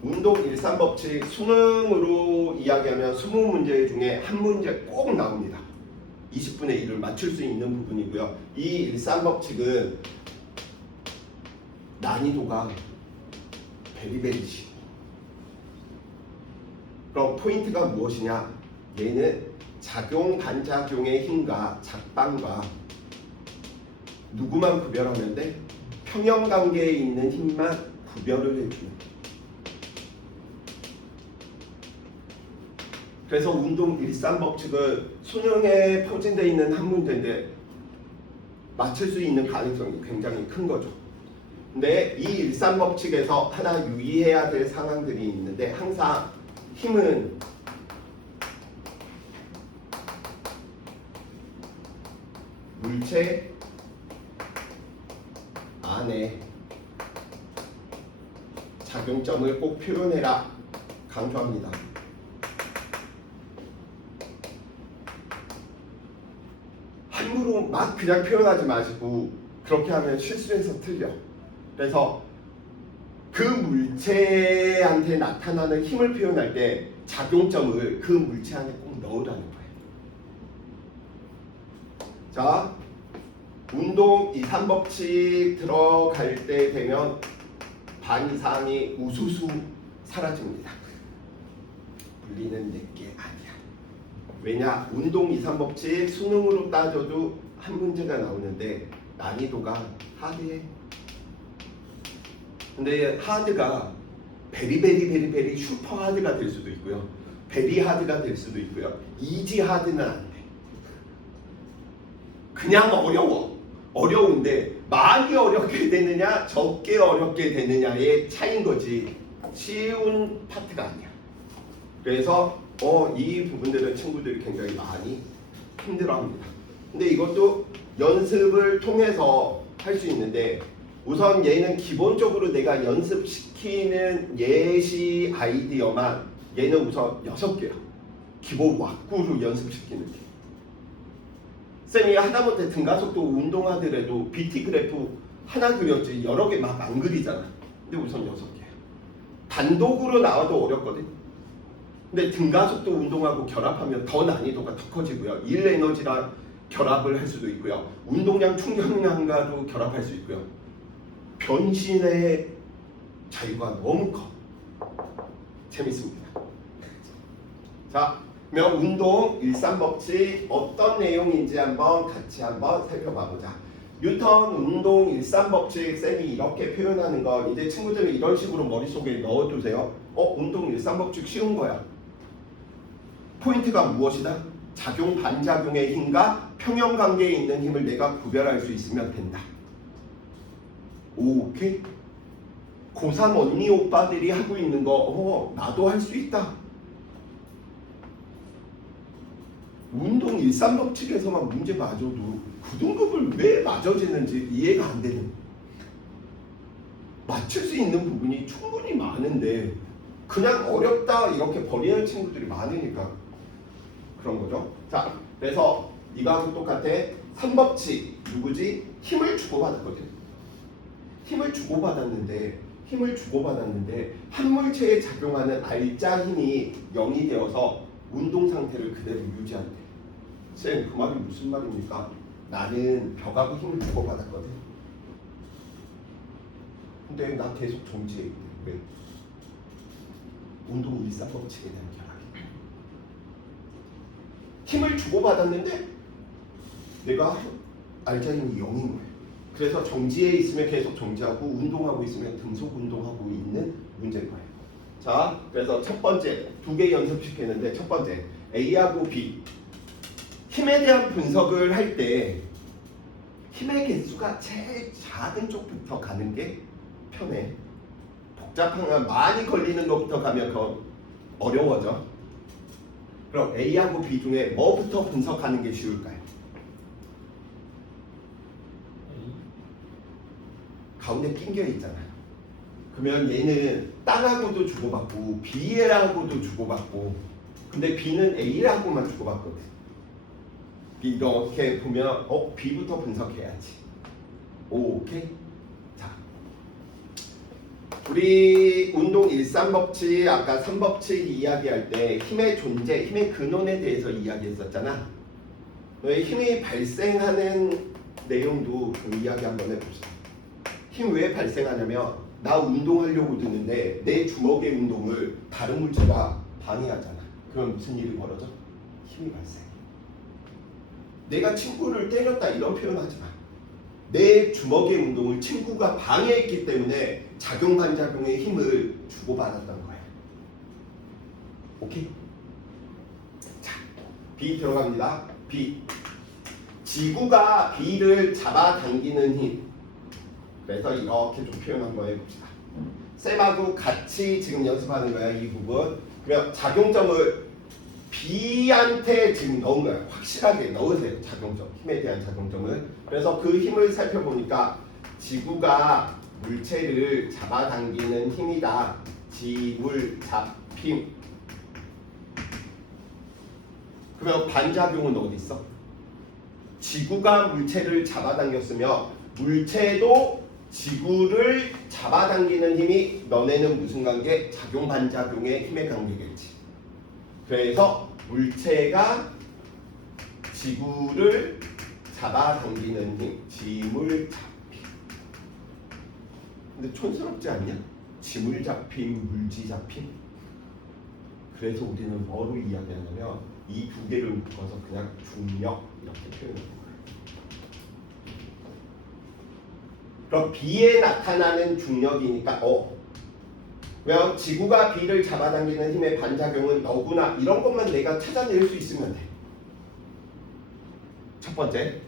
운동 1, 3법칙 수능으로 이야기하면 20문제 중에 한 문제 꼭 나옵니다. 20분의 1을 맞출 수 있는 부분이고요. 이 1, 3법칙은 난이도가 베리베리 쉬워. 그럼 포인트가 무엇이냐? 얘는 작용 반작용의 힘과 작반과 누구만 구별하면 돼? 평형관계에 있는 힘만 구별을 해주는 거야. 그래서 운동 1, 3법칙은 수능에 포진되어 있는 한 문제인데 맞출 수 있는 가능성이 굉장히 큰 거죠. 근데 이 일산법칙에서 하나 유의해야 될 상황들이 있는데 항상 힘은 물체 안에 작용점을 꼭 표현해라 강조합니다. 함부로 막 그냥 표현하지 마시고 그렇게 하면 실수해서 틀려. 그래서 그 물체한테 나타나는 힘을 표현할 때 작용점을 그 물체 안에 꼭 넣으라는 거예요. 자, 운동 2, 3법칙 들어갈 때 되면 반 이상이 우수수 사라집니다. 물리는 내게 아니야. 왜냐? 운동 2, 3법칙 수능으로 따져도 한 문제가 나오는데 난이도가 하드해. 근데 하드가 베리 슈퍼 하드가 될 수도 있고요. 베리 하드가 될 수도 있고요. 이지 하드는 안 돼. 그냥 어려워. 어려운데 많이 어렵게 되느냐 적게 어렵게 되느냐의 차이인 거지 쉬운 파트가 아니야. 그래서 이 부분들은 친구들이 굉장히 많이 힘들어합니다. 근데 이것도 연습을 통해서 할 수 있는데 우선 얘는 기본적으로 내가 연습시키는 예시 아이디어만 얘는 우선 6개야. 기본 왁구로 연습시키는 게. 쌤이 하다못해 등가속도 운동하더라도 BT 그래프 하나 그렸지 여러 개 막 안 그리잖아. 근데 우선 6개야. 단독으로 나와도 어렵거든. 근데 등가속도 운동하고 결합하면 더 난이도가 더 커지고요. 일 에너지랑 결합을 할 수도 있고요. 운동량 충격량과도 결합할 수 있고요. 변신의 자유가 너무 커. 재밌습니다. 자, 그러면 운동 1~3법칙 어떤 내용인지 같이 한번 살펴봐보자. 뉴턴 운동 1~3법칙 쌤이 이렇게 표현하는 건 이제 친구들은 이런 식으로 머릿속에 넣어두세요. 운동 1~3법칙 쉬운 거야. 포인트가 무엇이다? 작용 반작용의 힘과 평형관계에 있는 힘을 내가 구별할 수 있으면 된다. 오케이? 고3 언니 오빠들이 하고 있는 거 나도 할 수 있다. 운동 1~3법칙에서만 문제 맞아도 9등급을 왜 맞아지는지 이해가 안 되는. 맞출 수 있는 부분이 충분히 많은데 그냥 어렵다 이렇게 버리는 친구들이 많으니까 그런 거죠. 자, 그래서 이거하고 똑같아. 3법칙 누구지? 힘을 주고받았거든. 힘을 주고받았는데 한 물체에 작용하는 알짜 힘이 0이 되어서 운동 상태를 그대로 유지한대. 쌤, 그 말이 무슨 말입니까? 나는 벽하고 힘을 주고받았거든. 근데 나 계속 정지해. 왜? 운동 1~3법칙에 대한 결합이. 힘을 주고받았는데 내가 알짜 힘이 0인 거예요. 그래서 정지해 있으면 계속 정지하고 운동하고 있으면 등속 운동하고 있는 문제인 거예요. 자, 그래서 첫 번째 2개 연습시켰는데 첫 번째 A하고 B 힘에 대한 분석을 할 때 힘의 개수가 제일 작은 쪽부터 가는 게 편해. 복잡한 거 많이 걸리는 것부터 가면 더 어려워져. 그럼 A하고 B 중에 뭐부터 분석하는 게 쉬울까요? 가운데 낑겨 있잖아요. 그러면 얘는 땅하고도 주고받고 B하고도 주고받고 근데 B는 A하고만 주고받거든. 이렇게 보면 B부터 분석해야지. 오케이? 자, 우리 운동 1~3법칙 아까 3법칙 이야기할 때 힘의 존재, 힘의 근원에 대해서 이야기했었잖아. 힘이 발생하는 내용도 그 이야기 한번 해봅시다. 힘 왜 발생하냐면 나 운동하려고 드는데 내 주먹의 운동을 다른 물체가 방해하잖아. 그럼 무슨 일이 벌어져? 힘이 발생. 내가 친구를 때렸다 이런 표현하지 마. 내 주먹의 운동을 친구가 방해했기 때문에 작용 반작용의 힘을 주고받았던 거야. 오케이? 자, B 들어갑니다. B. 지구가 B를 잡아당기는 힘. 그래서 이렇게 좀 표현 한번 해봅시다. 쌤하고 같이 지금 연습하는 거야, 이 부분. 그러면 작용점을 B한테 지금 넣은 거야. 확실하게 넣으세요, 작용점. 힘에 대한 작용점을. 그래서 그 힘을 살펴보니까 지구가 물체를 잡아당기는 힘이다. 지물 잡힘. 그러면 반작용은 어디 있어? 지구가 물체를 잡아당겼으며 물체도 지구를 잡아당기는 힘이 너네는 무슨 관계? 작용 반작용의 힘의 관계겠지. 그래서 물체가 지구를 잡아당기는 힘, 지물 잡힘. 근데 촌스럽지 않냐? 지물 잡힘, 물지 잡힘. 그래서 우리는 뭐로 이야기하냐면 이 두 개를 묶어서 그냥 중력 이렇게 표현하는 거예요. 그럼 B에 나타나는 중력이니까 왜요? 지구가 B를 잡아당기는 힘의 반작용은 너구나. 이런 것만 내가 찾아낼 수 있으면 돼. 첫 번째.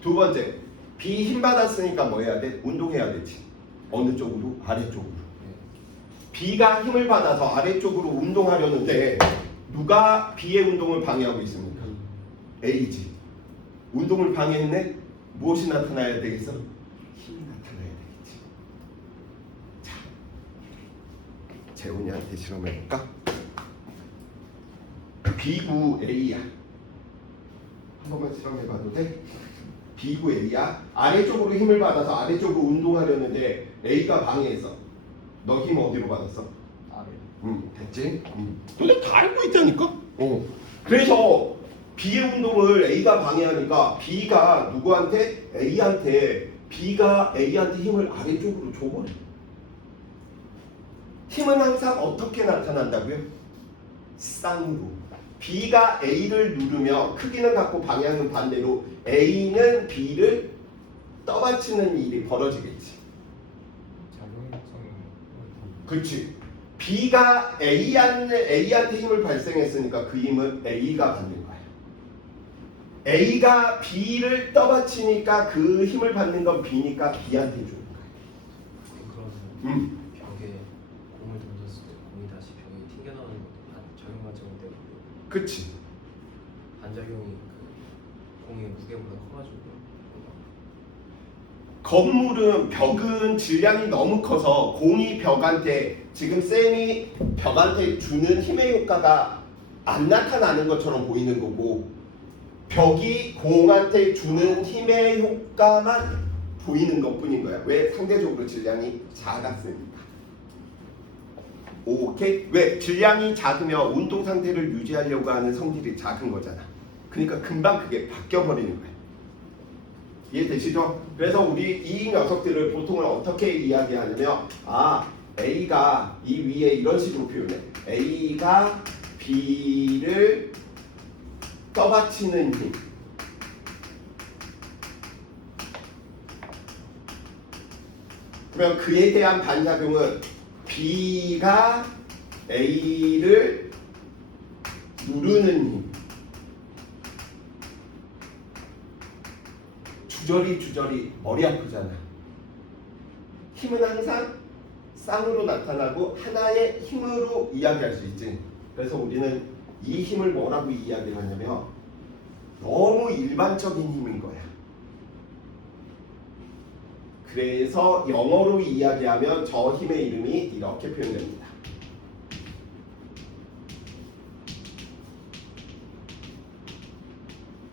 두 번째. B 힘 받았으니까 뭐 해야 돼? 운동해야 되지. 어느 쪽으로? 아래쪽으로. B가 힘을 받아서 아래쪽으로 운동하려는데 누가 B의 운동을 방해하고 있습니까? A지. 운동을 방해했네? 무엇이 나타나야 되겠어? 힘이 나타나야 되겠지. 자, 재훈이한테 실험해볼까? B구 A야. 한 번만 실험해봐도 돼? B구 A야. 아래쪽으로 힘을 받아서 아래쪽으로 운동하려는데 A가 방해했어. 너 힘 어디로 받았어? 아래. 됐지? 너네 다 알고 있다니까? 그래서 B의 운동을 A가 방해하니까 B가 누구한테? A한테. B가 A한테 힘을 아래쪽으로 줘버려. 힘은 항상 어떻게 나타난다고요? 쌍으로. B가 A를 누르며 크기는 같고 방향은 반대로 A는 B를 떠받치는 일이 벌어지겠지. 그렇지. B가 A한테 힘을 발생했으니까 그 힘은 A가 받는 거야. A가 B를 떠받치니까 그 힘을 받는 건 B니까 B한테 주는 거야. 그러면 벽에 공을 던졌을 때 공이 다시 벽에 튕겨나오는 것도 작용 반작용 때문에 그치. 반작용이 그 공의 무게보다 커가지고 건물은 벽은 질량이 너무 커서 공이 벽한테 지금 쌤이 벽한테 주는 힘의 효과가 안 나타나는 것처럼 보이는 거고 벽이 공한테 주는 힘의 효과만 보이는 것뿐인 거야. 왜? 상대적으로 질량이 작았으니까. 오케이? 왜? 질량이 작으면 운동 상태를 유지하려고 하는 성질이 작은 거잖아. 그러니까 금방 그게 바뀌어 버리는 거야. 이해되시죠? 그래서 우리 이 녀석들을 보통은 어떻게 이야기하냐면 A가 이 위에 이런 식으로 표현해. A가 B를 떠받치는 힘. 그러면 그에 대한 반작용은 B가 A를 누르는 힘. 주저리 머리 아프잖아. 힘은 항상 쌍으로 나타나고 하나의 힘으로 이야기할 수 있지. 그래서 우리는 이 힘을 뭐라고 이야기를 하냐면 너무 일반적인 힘인 거야. 그래서 영어로 이야기하면 저 힘의 이름이 이렇게 표현됩니다.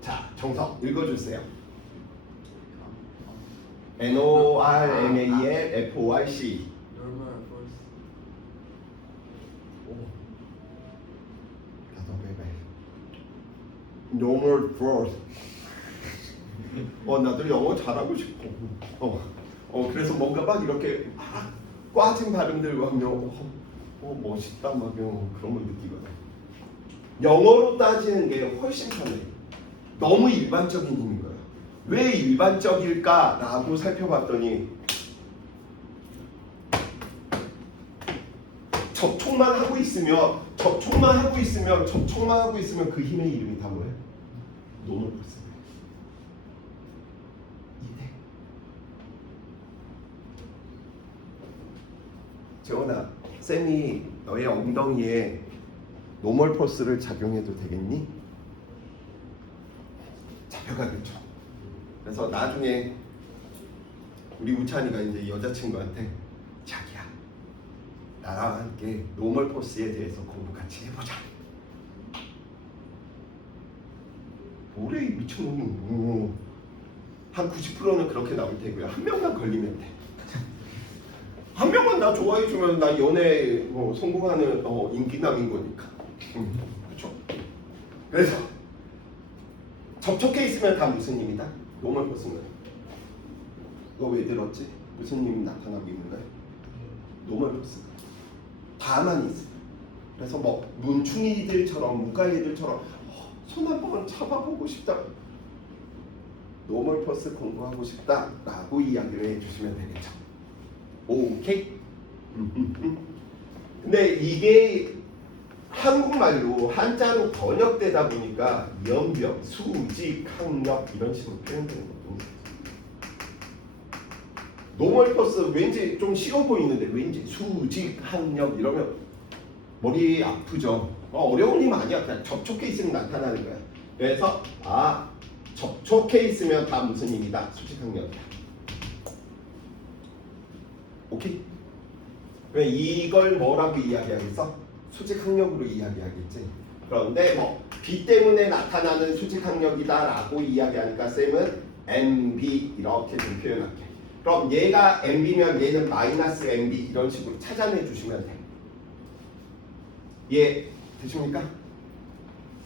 자, 정석 읽어주세요. NORMAL FORC. Normal force. 나도 영어 잘하고 싶어. 그래서 뭔가 막 이렇게 막 꽈진 발음들과 하면 멋있다 막 그런 걸 느끼거든. 영어로 따지는 게 훨씬 편해. 너무 일반적인 힘인 거야. 왜 일반적일까라고 살펴봤더니 접촉만 하고 있으면 그 힘의 이름이 다 뭐야? 노멀 포스. 재원아, 쌤이 너의 엉덩이에 노멀 포스를 작용해도 되겠니? 잡혀가겠죠. 그래서 나중에 우리 우찬이가 이제 여자친구한테 자기야, 나랑 함께 노멀 포스에 대해서 공부 같이 해보자. 뭐래 이 미친놈이. 한 90%는 그렇게 나올 테고요. 한 명만 걸리면 돼. 한 명만 나 좋아해주면 나 연애 뭐 성공하는 인기남인 거니까. 그렇죠? 그래서 접촉해 있으면 다 무슨 힘이다? 노멀 포스는. 너 왜 들었지? 무슨 힘이 나타나고 있는 거야? 노멀 포스. 다만 있어. 그래서 뭐 문충이들처럼 무가이들처럼 손 한 번 잡아보고 싶다. 노멀 포스 공부하고 싶다라고 이야기를 해주시면 되겠죠. 오케이? 근데 이게 한국말로 한자로 번역되다 보니까 연병, 수직, 학력 이런 식으로 표현되는 거거든요. 노멀 포스 왠지 좀 쉬워 보이는데 왠지 수직, 학력 이러면 머리 아프죠. 어려운 힘 아니야. 그냥 접촉해 있으면 나타나는 거야. 그래서 접촉해 있으면 다 무슨 힘이다? 수직, 학력이야. 오케이? 그럼 이걸 뭐라고 이야기하겠어? 수직 학력으로 이야기하겠지. 그런데 뭐 B 때문에 나타나는 수직 학력이다라고 이야기하니까 쌤은 MB 이렇게 좀 표현할게. 그럼 얘가 MB면 얘는 마이너스 MB 이런 식으로 찾아내 주시면 돼. 예, 되십니까?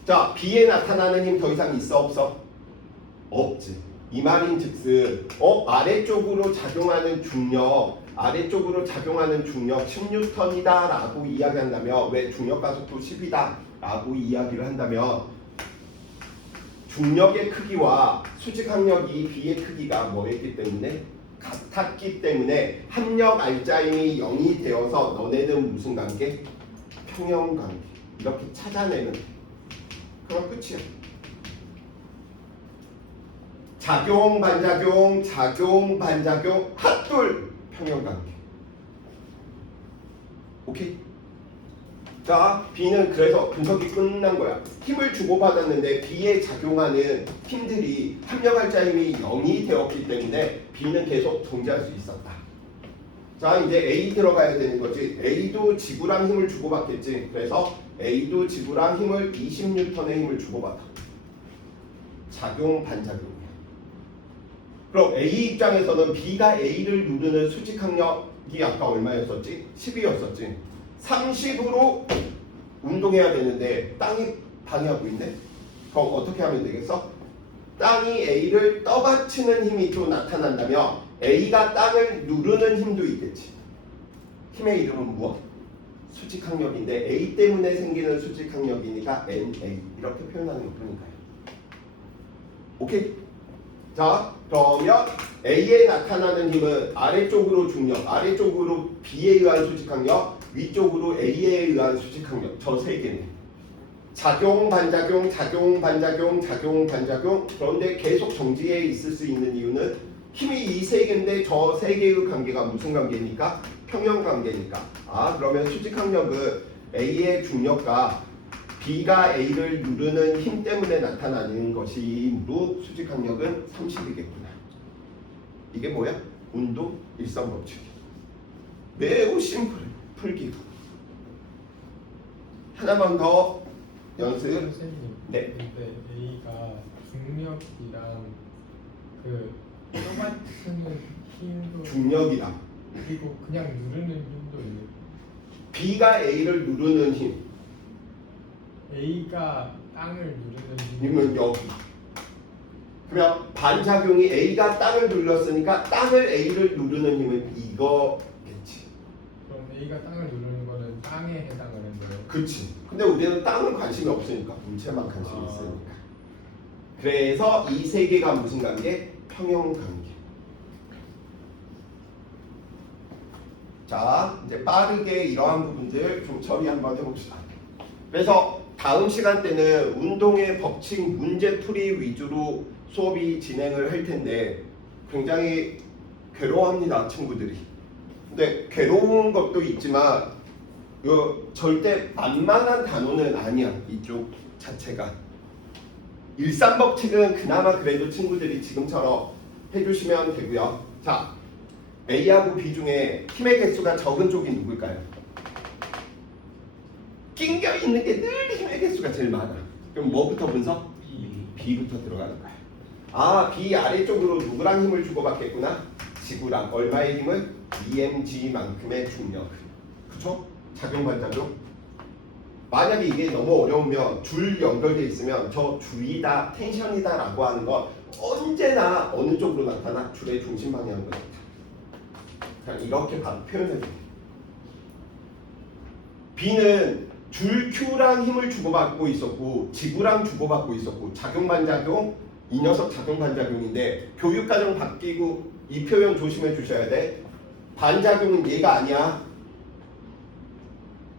자, B에 나타나는 힘 더 이상 있어 없어? 없지. 이 말인즉슨 아래쪽으로 작용하는 중력 10N이다 라고 이야기한다면, 왜 중력 가속도 10이다 라고 이야기를 한다면 중력의 크기와 수직 항력이 B의 크기가 뭐였기 때문에? 같았기 때문에 합력 알짜임이 0이 되어서 너네는 무슨 관계? 평형 관계. 이렇게 찾아내면 그럼 끝이야. 작용 반작용 핫돌 평형관계. 오케이? 자, B는 그래서 분석이 끝난 거야. 힘을 주고받았는데 B에 작용하는 힘들이 합력할자임이 0이 되었기 때문에 B는 계속 존재할 수 있었다. 자, 이제 A 들어가야 되는 거지. A도 지구랑 힘을 주고받겠지. 그래서 A도 지구랑 힘을 20N의 힘을 주고받아. 작용 반작용이야. 그럼 A 입장에서는 B가 A를 누르는 수직 항력이 아까 얼마였었지? 10이었었지. 30으로 운동해야 되는데 땅이 방해하고 있네. 그럼 어떻게 하면 되겠어? 땅이 A를 떠받치는 힘이 또 나타난다면 A가 땅을 누르는 힘도 있겠지. 힘의 이름은 무엇? 수직 항력인데 A 때문에 생기는 수직 항력이니까 NA 이렇게 표현하는 거 그러니까요. 오케이? 자, 그러면 A에 나타나는 힘은 아래쪽으로 중력, 아래쪽으로 B에 의한 수직항력, 위쪽으로 A에 의한 수직항력. 저 세 개네. 작용, 반작용, 작용, 반작용, 작용, 반작용. 그런데 계속 정지해 있을 수 있는 이유는 힘이 이 세 개인데 저 세 개의 관계가 무슨 관계니까? 평형 관계니까. 그러면 수직항력은 A의 중력과 B가 A를 누르는 힘 때문에 나타나는 것이므로 수직항력은 30이겠구나. 이게 뭐야? 운동 일성법칙. 매우 심플해. 풀기도. 하나만 더 연습. 선생님. 네. 근데 A가 중력이랑 그 떠받치는 힘도 중력이다. 그리고 그냥 누르는 힘도 있는. B가 A를 누르는 힘. A가 땅을 누르는 힘은 여기. 그러면 반작용이 A가 땅을 눌렀으니까 땅을 A를 누르는 힘은 이거겠지. 그럼 A가 땅을 누르는 거는 땅에 해당하는 거예요. 그치. 근데 우리는 땅은 관심이 없으니까 물체만 관심이 있으니까. 그래서 이 세 개가 무슨 관계? 평형 관계. 자, 이제 빠르게 이러한 부분들 좀 처리 한번 해봅시다. 그래서 다음 시간 때는 운동의 법칙 문제풀이 위주로 수업이 진행을 할 텐데 굉장히 괴로워합니다, 친구들이. 근데 괴로운 것도 있지만 이거 절대 만만한 단어는 아니야. 이쪽 자체가. 일삼법칙은 그나마 그래도 친구들이 지금처럼 해주시면 되고요. 자, A하고 B 중에 힘의 개수가 적은 쪽이 누굴까요? 낑겨 있는 게 늘 힘의 개수가 제일 많아. 그럼 뭐부터 분석? B부터 들어가는 거야. 아, B 아래쪽으로 누구랑 힘을 주고받겠구나? 지구랑. 얼마의 힘을? EMG만큼의 중력. 그쵸? 작용 반작용. 만약에 이게 너무 어려우면 줄 연결돼 있으면 저 줄이다, 텐션이다 라고 하는 건 언제나 어느 쪽으로 나타나? 줄의 중심 방향으로 나타나. 그냥 이렇게 바로 표현해도 돼. B는 줄 Q랑 힘을 주고받고 있었고 지구랑 주고받고 있었고 작용 반작용 이 녀석 작용 반작용인데 교육과정 바뀌고 이 표현 조심해 주셔야 돼. 반작용은 얘가 아니야.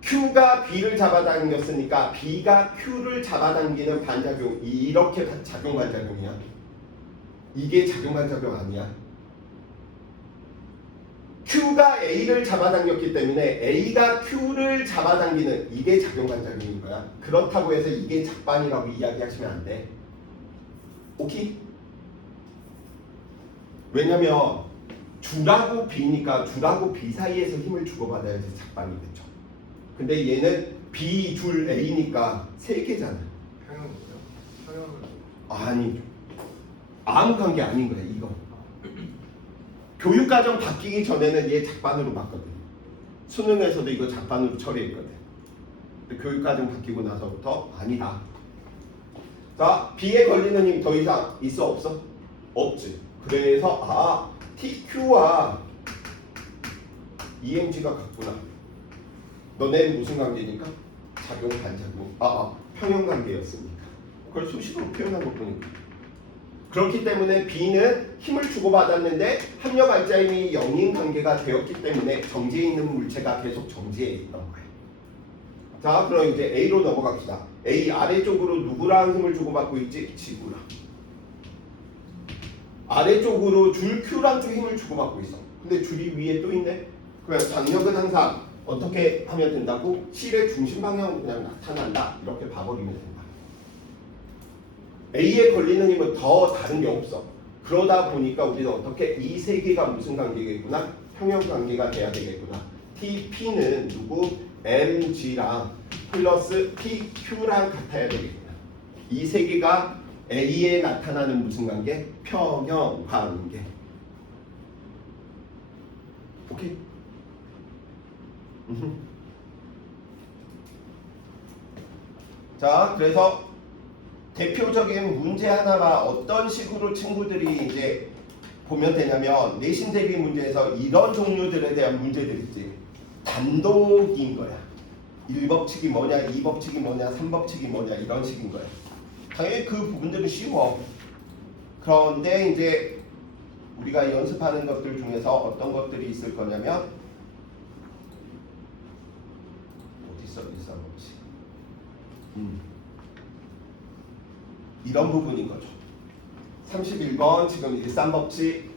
Q가 B를 잡아당겼으니까 B가 Q를 잡아당기는 반작용. 이렇게 작용 반작용이야. 이게 작용 반작용 아니야. Q가 A를 잡아당겼기 때문에 A가 Q를 잡아당기는 이게 작용 반작용인 거야. 그렇다고 해서 이게 작반이라고 이야기하시면 안 돼. 오케이? 왜냐면 줄하고 B니까 줄하고 B 사이에서 힘을 주고받아야지 작반이겠죠. 근데 얘는 B, 줄, A니까 세 개잖아. 평형이요? 평형은 아니, 아무 관계 아닌 거야 이거. 교육과정 바뀌기 전에는 얘 작반으로 봤거든. 수능에서도 이거 작반으로 처리했거든. 근데 교육과정 바뀌고 나서부터 아니다. 자, B에 걸리는 힘 더 이상 있어 없어? 없지. 그래서 TQ와 EMG가 같구나. 너네는 무슨 관계니까? 작용 반작용. 평형 관계였으니까. 그걸 수식으로 표현한 것 뿐이고. 그렇기 때문에 B는 힘을 주고받았는데 합력 알자힘이 0인 관계가 되었기 때문에 정지해 있는 물체가 계속 정지해 있던 거예요. 자, 그럼 이제 A로 넘어갑시다. A 아래쪽으로 누구랑 힘을 주고받고 있지? 지구랑. 아래쪽으로 줄 Q랑 좀 힘을 주고받고 있어. 근데 줄이 위에 또 있네. 그럼 장력은 항상 어떻게 하면 된다고? 실의 중심 방향으로 그냥 나타난다. 이렇게 봐버리면 된다. A에 걸리는 힘은 더 다른 게 없어. 그러다 보니까 우리는 어떻게 이 세 개가 무슨 관계겠구나? 평형 관계가 돼야 되겠구나. TP는 누구? MG랑 플러스 TQ랑 같아야 되겠구나. 이 세 개가 A에 나타나는 무슨 관계? 평형 관계. 오케이? 자, 그래서 대표적인 문제 하나가 어떤 식으로 친구들이 이제 보면 되냐면 내신 대비 문제에서 이런 종류들에 대한 문제들 있지. 단독인 거야. 1법칙이 뭐냐, 2법칙이 뭐냐, 3법칙이 뭐냐 이런 식인 거야. 당연히 그 부분들은 쉬워. 그런데 이제 우리가 연습하는 것들 중에서 어떤 것들이 있을 거냐면 어디 있어? 1,3법칙. 이런 부분인 거죠. 31번 지금 1,3법칙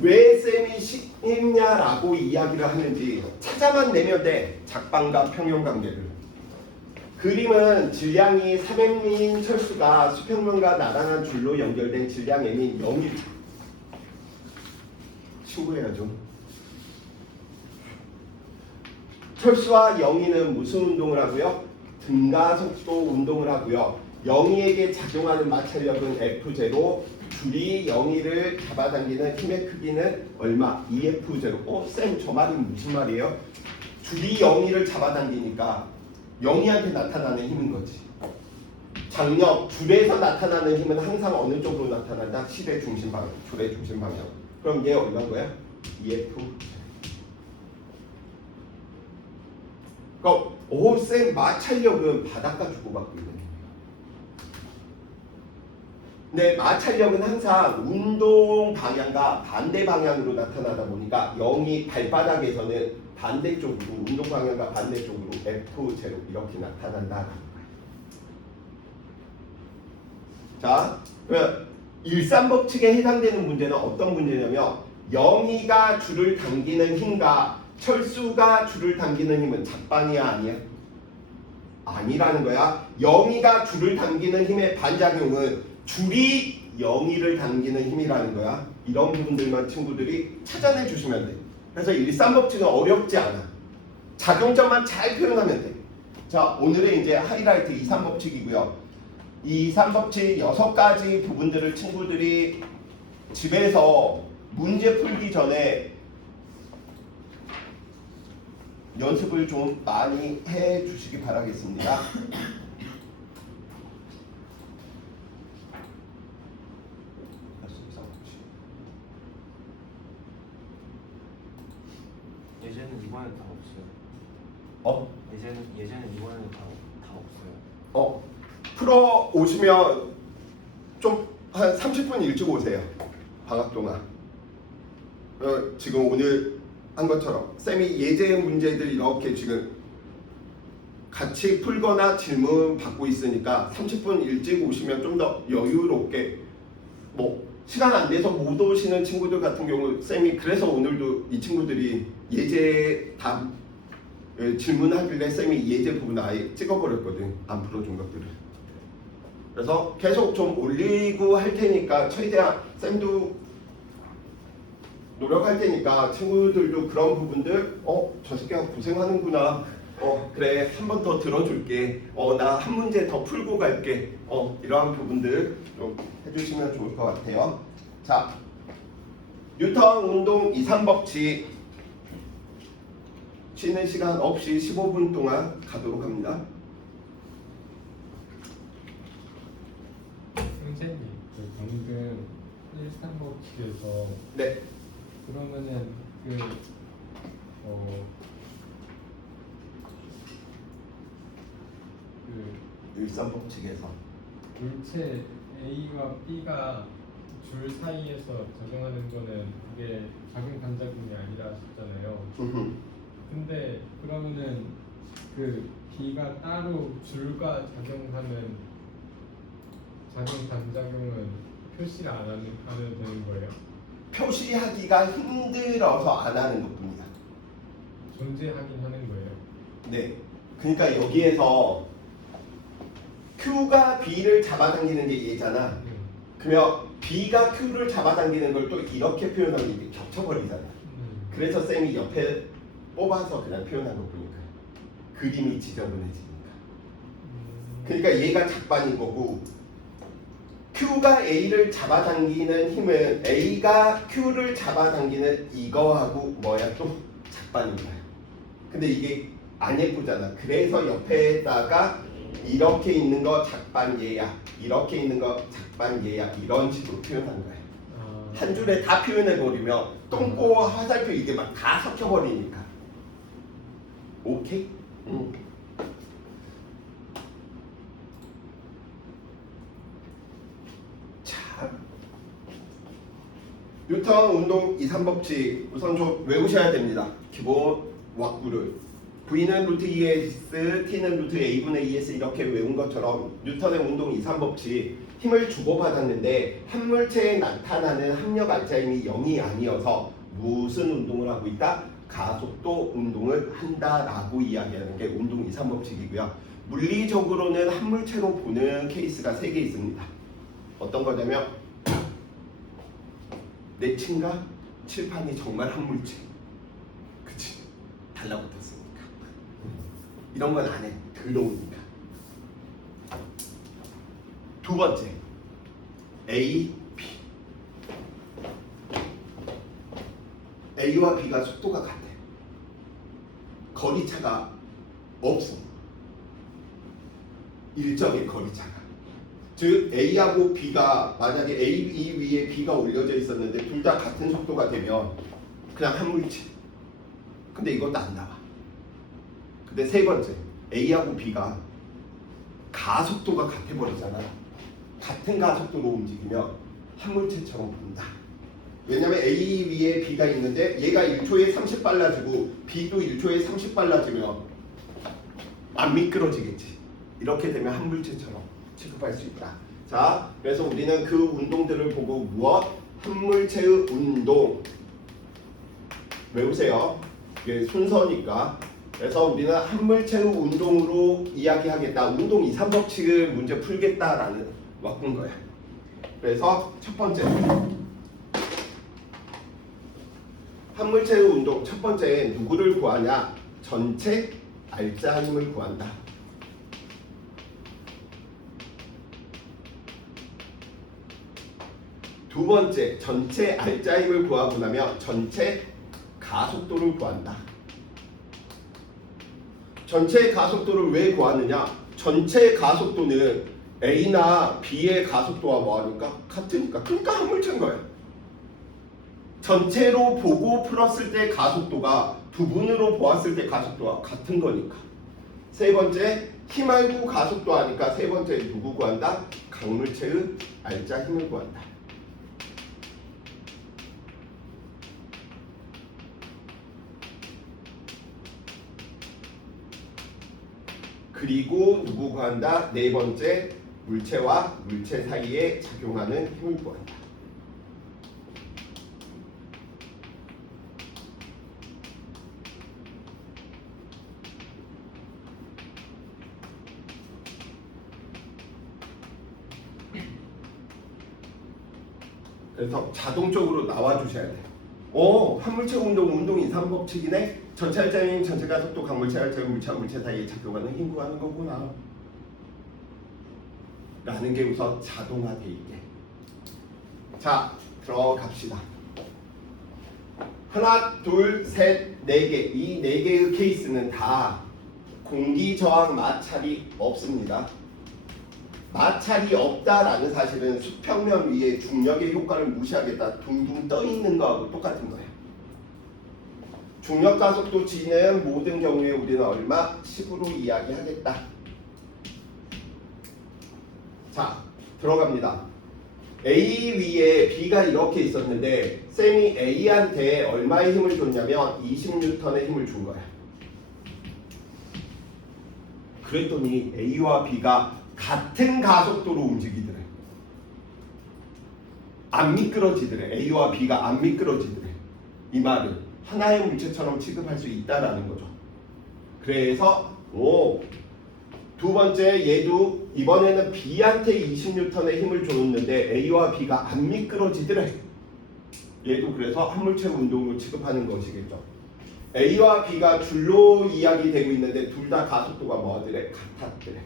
왜 쌤이 쉽냐라고 이야기를 하는지 찾아만 내면 돼. 작방과 평형 관계를. 그림은 질량이 3m인 철수가 수평면과 나란한 줄로 연결된 질량 m인 0이 친구해야죠. 철수와 영희는 무슨 운동을 하고요? 등가속도 운동을 하고요. 영희에게 작용하는 마찰력은 F0, 줄이 영희를 잡아당기는 힘의 크기는 얼마? EF0. 쌤, 저 말이 무슨 말이에요? 줄이 영희를 잡아당기니까 영희한테 나타나는 힘인 거지. 장력, 줄에서 나타나는 힘은 항상 어느 쪽으로 나타난다? 실의 중심 방향, 줄의 중심 방향. 그럼 얘 얼마인 거야? EF. 그럼 쌤, 마찰력은 바닥과 주고받고 있는 거예요. 근데 마찰력은 항상 운동 방향과 반대 방향으로 나타나다 보니까 0이 발바닥에서는 반대쪽으로 운동 방향과 반대쪽으로 F0 이렇게 나타난다라는 거예요. 자, 그러면 1,3법칙에 해당되는 문제는 어떤 문제냐면 영희가 줄을 당기는 힘과 철수가 줄을 당기는 힘은 작반이야 아니야? 아니라는 거야. 영희가 줄을 당기는 힘의 반작용은 줄이 영희를 당기는 힘이라는 거야. 이런 부분들만 친구들이 찾아내 주시면 돼. 그래서 1, 3법칙은 어렵지 않아. 작용점만 잘 표현하면 돼. 자, 오늘의 이제 하이라이트 2, 3법칙이고요. 이 2, 3법칙 6가지 부분들을 친구들이 집에서 문제 풀기 전에 연습을 좀 많이 해 주시기 바라겠습니다. 예제는 이번에는 다 없어요. 어? 예제는 이번에는 다 없어요. 풀어 오시면 좀 한 30분 일찍 오세요. 방학 동안. 지금 오늘 한 것처럼 쌤이 예제 문제들 이렇게 지금 같이 풀거나 질문 받고 있으니까 30분 일찍 오시면 좀 더 여유롭게, 뭐 시간 안 돼서 못 오시는 친구들 같은 경우 쌤이 그래서 오늘도 이 친구들이 예제 답 질문하길래 쌤이 예제 부분 아예 찍어버렸거든. 안 풀어준 것들을. 그래서 계속 좀 올리고 할 테니까 최대한 쌤도 노력할 테니까 친구들도 그런 부분들 저 새끼가 고생하는구나, 그래 한 번 더 들어줄게, 나 한 문제 더 풀고 갈게, 이러한 부분들 좀 해주시면 좋을 것 같아요. 자, 뉴턴 운동 2, 3법칙 쉬는 시간 없이 15분 동안 가도록 합니다. 선생님, 그 방금 1, 3법칙에서 네. 그러면은 그 1, 3법칙에서 물체 A와 B가 줄 사이에서 작용하는 거는 그게 작용 반작용이 아니라 하셨잖아요. 근데 그러면은 그 B가 따로 줄과 작용하는 작용 반작용은 표시를 안 하면 되는 거예요? 표시하기가 힘들어서 안 하는 것뿐이야. 존재하긴 하는 거예요. 네. 그러니까 여기에서 Q가 B를 잡아당기는 게 얘잖아. 그러면 B가 Q를 잡아당기는 걸 또 이렇게 표현하면 이게 겹쳐버리잖아. 그래서 쌤이 옆에 뽑아서 그냥 표현한 거 보니까 그림이 지저분해지니까. 그러니까 얘가 작반인 거고, Q가 A를 잡아당기는 힘은 A가 Q를 잡아당기는 이거하고 뭐야 또 작반인 거야. 근데 이게 안 예쁘잖아. 그래서 옆에다가 이렇게 있는 거 작반 얘야, 이렇게 있는 거 작반 얘야, 이런 식으로 표현한 거야. 한 줄에 다 표현해 버리면 똥꼬 화살표 이게 막 다 섞여 버리니까. 오케이? 자, 뉴턴 운동 2, 3법칙 우선 좀 외우셔야 됩니다. 기본 왁구를. V는 루트 2s, T는 루트 A분의 2s 이렇게 외운 것처럼 뉴턴의 운동 2, 3법칙 힘을 주고받았는데 한 물체에 나타나는 합력 알자임이 0이 아니어서 무슨 운동을 하고 있다? 가속도 운동을 한다라고 이야기하는 게 운동 2, 3법칙이고요. 물리적으로는 한 물체로 보는 케이스가 3개 있습니다. 어떤 거냐면 내 친가 칠판이 정말 한 물체. 그치? 달라붙었으니까. 이런 건 안 해. 더러우니까. 두 번째, A, B. A와 B가 속도가 같아. 거리차가 없어. 일정의 거리차가. 즉 A하고 B가 만약에 A, B 위에 B가 올려져 있었는데 둘 다 같은 속도가 되면 그냥 한 물체. 근데 이것도 안 나와. 근데 세 번째, A하고 B가 가속도가 같아버리잖아. 같은 가속도로 움직이면 한 물체처럼 본다. 왜냐면 A 위에 B가 있는데 얘가 1초에 30 빨라지고 B도 1초에 30 빨라지면 안 미끄러지겠지. 이렇게 되면 한 물체처럼 취급할 수 있다. 자, 그래서 우리는 그 운동들을 보고 무엇? 한 물체의 운동 외우세요. 이게 순서니까. 그래서 우리는 한물체의 운동으로 이야기하겠다. 운동 2, 3법칙을 문제 풀겠다라는 바꾼 거야. 그래서 첫 번째 한물체의 운동 첫 번째 누구를 구하냐? 전체 알짜 힘을 구한다. 두 번째 전체 알짜 힘을 구하고 나면 전체 가속도를 구한다. 전체 가속도를 왜 구하느냐? 전체 가속도는 A나 B의 가속도와 뭐하니까? 같으니까. 그러니까 한물체인 거예요. 전체로 보고 풀었을 때 가속도가 부분으로 보았을 때 가속도와 같은 거니까. 세 번째 힘 알고 가속도 하니까 세 번째 누구 구한다? 강물체의 알짜 힘을 구한다. 그리고 누구 구한다? 네 번째 물체와 물체 사이에 작용하는 힘을 구한다. 그래서 자동적으로 나와주셔야 돼요. 한물체 운동 2, 3법칙이네. 전체 알짜힘, 전체 가속도, 강물체, 알짜힘, 물체와 물체 사이에 작용하는 힘 구하는 거구나. 라는 게 우선 자동화돼 있게. 자, 들어갑시다. 하나, 둘, 셋, 네 개. 이 네 개의 케이스는 다 공기 저항 마찰이 없습니다. 마찰이 없다라는 사실은 수평면 위에 중력의 효과를 무시하겠다 둥둥 떠 있는 거하고 똑같은 거예요. 중력 가속도 G는 모든 경우에 우리는 얼마? 10으로 이야기하겠다. 자, 들어갑니다. A 위에 B가 이렇게 있었는데 쌤이 A한테 얼마의 힘을 줬냐면 20N의 힘을 준 거야. 그랬더니 A와 B가 같은 가속도로 움직이더래. 안 미끄러지더래. A와 B가 안 미끄러지더래. 이 말은 하나의 물체처럼 취급할 수 있다라는 거죠. 그래서 두 번째 얘도 이번에는 B한테 20N의 힘을 줬는데 A와 B가 안 미끄러지더래. 얘도 그래서 한물체 운동으로 취급하는 것이겠죠. A와 B가 줄로 이야기되고 있는데 둘 다 가속도가 뭐더래? 같았더래.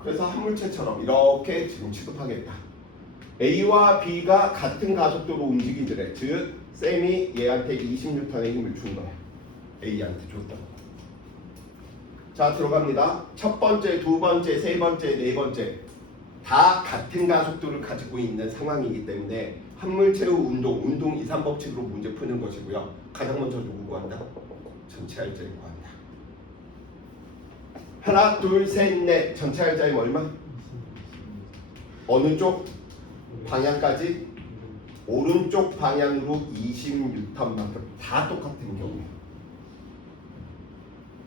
그래서 한물체처럼 이렇게 지금 취급하겠다. A와 B가 같은 가속도로 움직이더래. 즉 쌤이 얘한테 20N의 힘을 준 거야. A한테 줬다고. 자, 들어갑니다. 첫 번째, 두 번째, 세 번째, 네 번째 다 같은 가속도를 가지고 있는 상황이기 때문에 한물체의 운동 2, 3법칙으로 문제 푸는 것이고요. 가장 먼저 누구 구한다? 전체 알짜힘 구한다. 하나, 둘, 셋, 넷. 전체 알짜힘 얼마? 어느 쪽 방향까지? 오른쪽 방향으로 20N만큼. 다 똑같은 경우예요.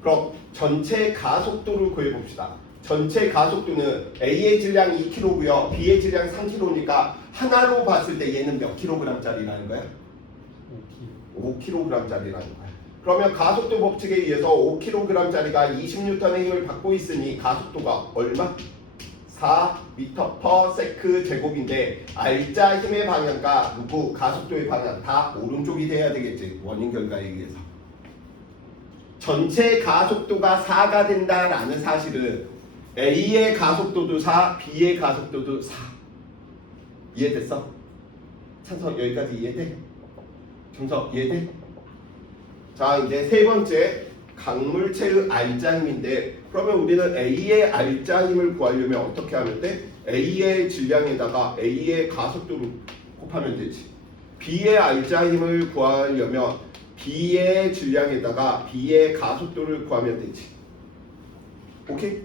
그럼 전체 가속도를 구해봅시다. 전체 가속도는 A의 질량 2kg고요. B의 질량 3kg니까 하나로 봤을 때 얘는 몇 kg짜리라는 거야? 5kg짜리라는 거야. 그러면 가속도 법칙에 의해서 5kg짜리가 20N의 힘을 받고 있으니 가속도가 얼마? 4m/s 제곱인데 알짜 힘의 방향과 누구 가속도의 방향 다 오른쪽이 돼야 되겠지. 원인 결과에 의해서. 전체 가속도가 4가 된다라는 사실은 A의 가속도도 4, B의 가속도도 4. 이해됐어? 찬성 여기까지 이해돼? 정석 이해돼? 자, 이제 세 번째 강물체의 알짜 힘인데 그러면 우리는 A의 알짜 힘을 구하려면 어떻게 하면 돼? A의 질량에다가 A의 가속도를 곱하면 되지. B의 알짜 힘을 구하려면 B의 질량에다가 B의 가속도를 구하면 되지. 오케이?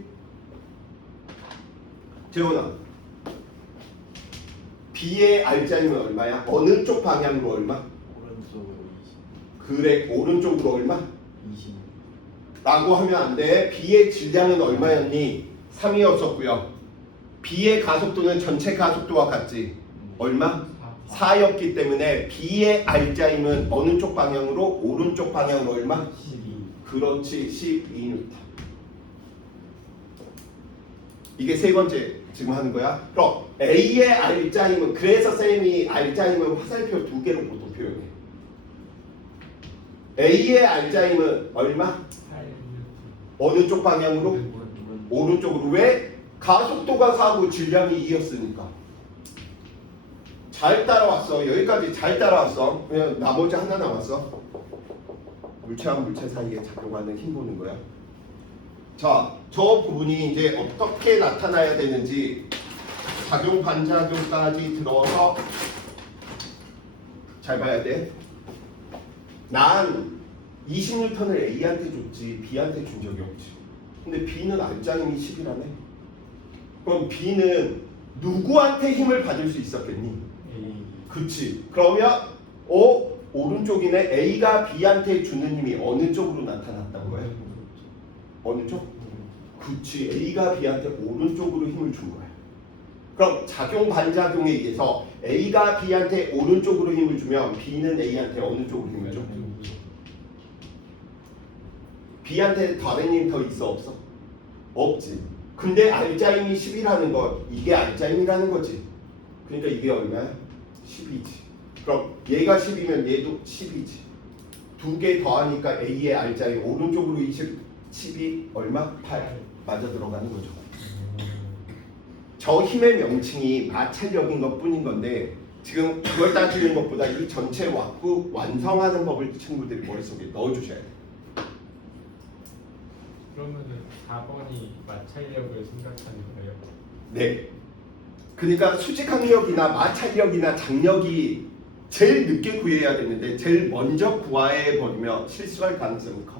재훈아, B의 알짜 힘은 얼마야? 어느 쪽 방향으로 얼마? 오른쪽으로 그래, 오른쪽으로 얼마? 20. 라고 하면 안 돼. B의 질량은 얼마였니? 3이었었고요. B의 가속도는 전체 가속도와 같지. 얼마? 4였기 때문에 B의 R자임은 어느 쪽 방향으로? 오른쪽 방향으로 얼마? 12. 그렇지 12N. 이게 세 번째 지금 하는 거야. 그럼 A의 R자임은 그래서 쌤이 R자임을 화살표 두 개로 보통 표현해. A의 R자임은 얼마? 8. 어느 쪽 방향으로? 오른쪽으로. 왜? 가속도가 4고 질량이 2였으니까. 잘 따라왔어. 여기까지 잘 따라왔어. 그냥 나머지 하나 남았어. 물체와 물체 사이에 작용하는 힘 보는 거야. 자, 저 부분이 이제 어떻게 나타나야 되는지 작용 반작용까지 들어서 잘 봐야 돼. 난 20N을 A한테 줬지 B한테 준 적이 없지. 근데 B는 R자임이 10이라네. 그럼 B는 누구한테 힘을 받을 수 있었겠니? A. 그치. 그러면 오른쪽이네. A가 B한테 주는 힘이 어느 쪽으로 나타났던 거야? 어느 쪽? 그치. A가 B한테 오른쪽으로 힘을 준 거야. 그럼 작용 반작용에 의해서 A가 B한테 오른쪽으로 힘을 주면 B는 A한테 어느 쪽으로 힘을 줘? B한테 다른 힘 더 있어 없어? 없지. 근데 R자임이 10이라는 건 이게 R자임이라는 거지. 그러니까 이게 얼마야? 10이지. 그럼 얘가 10이면 얘도 10이지. 두 개 더하니까 A의 R자임 오른쪽으로 10이 얼마? 8. 맞아 들어가는 거죠. 저 힘의 명칭이 마찰력인 것 뿐인 건데 지금 그걸 따지는 것보다 이 전체 왁구 완성하는 법을 친구들이 머릿속에 넣어주셔야 돼. 그러면은 4번이 마찰력을 생각하는 거예요. 네. 그러니까 수직항력이나 마찰력이나 장력이 제일 늦게 구해야 되는데 제일 먼저 구해 버리면 실수할 가능성이 커.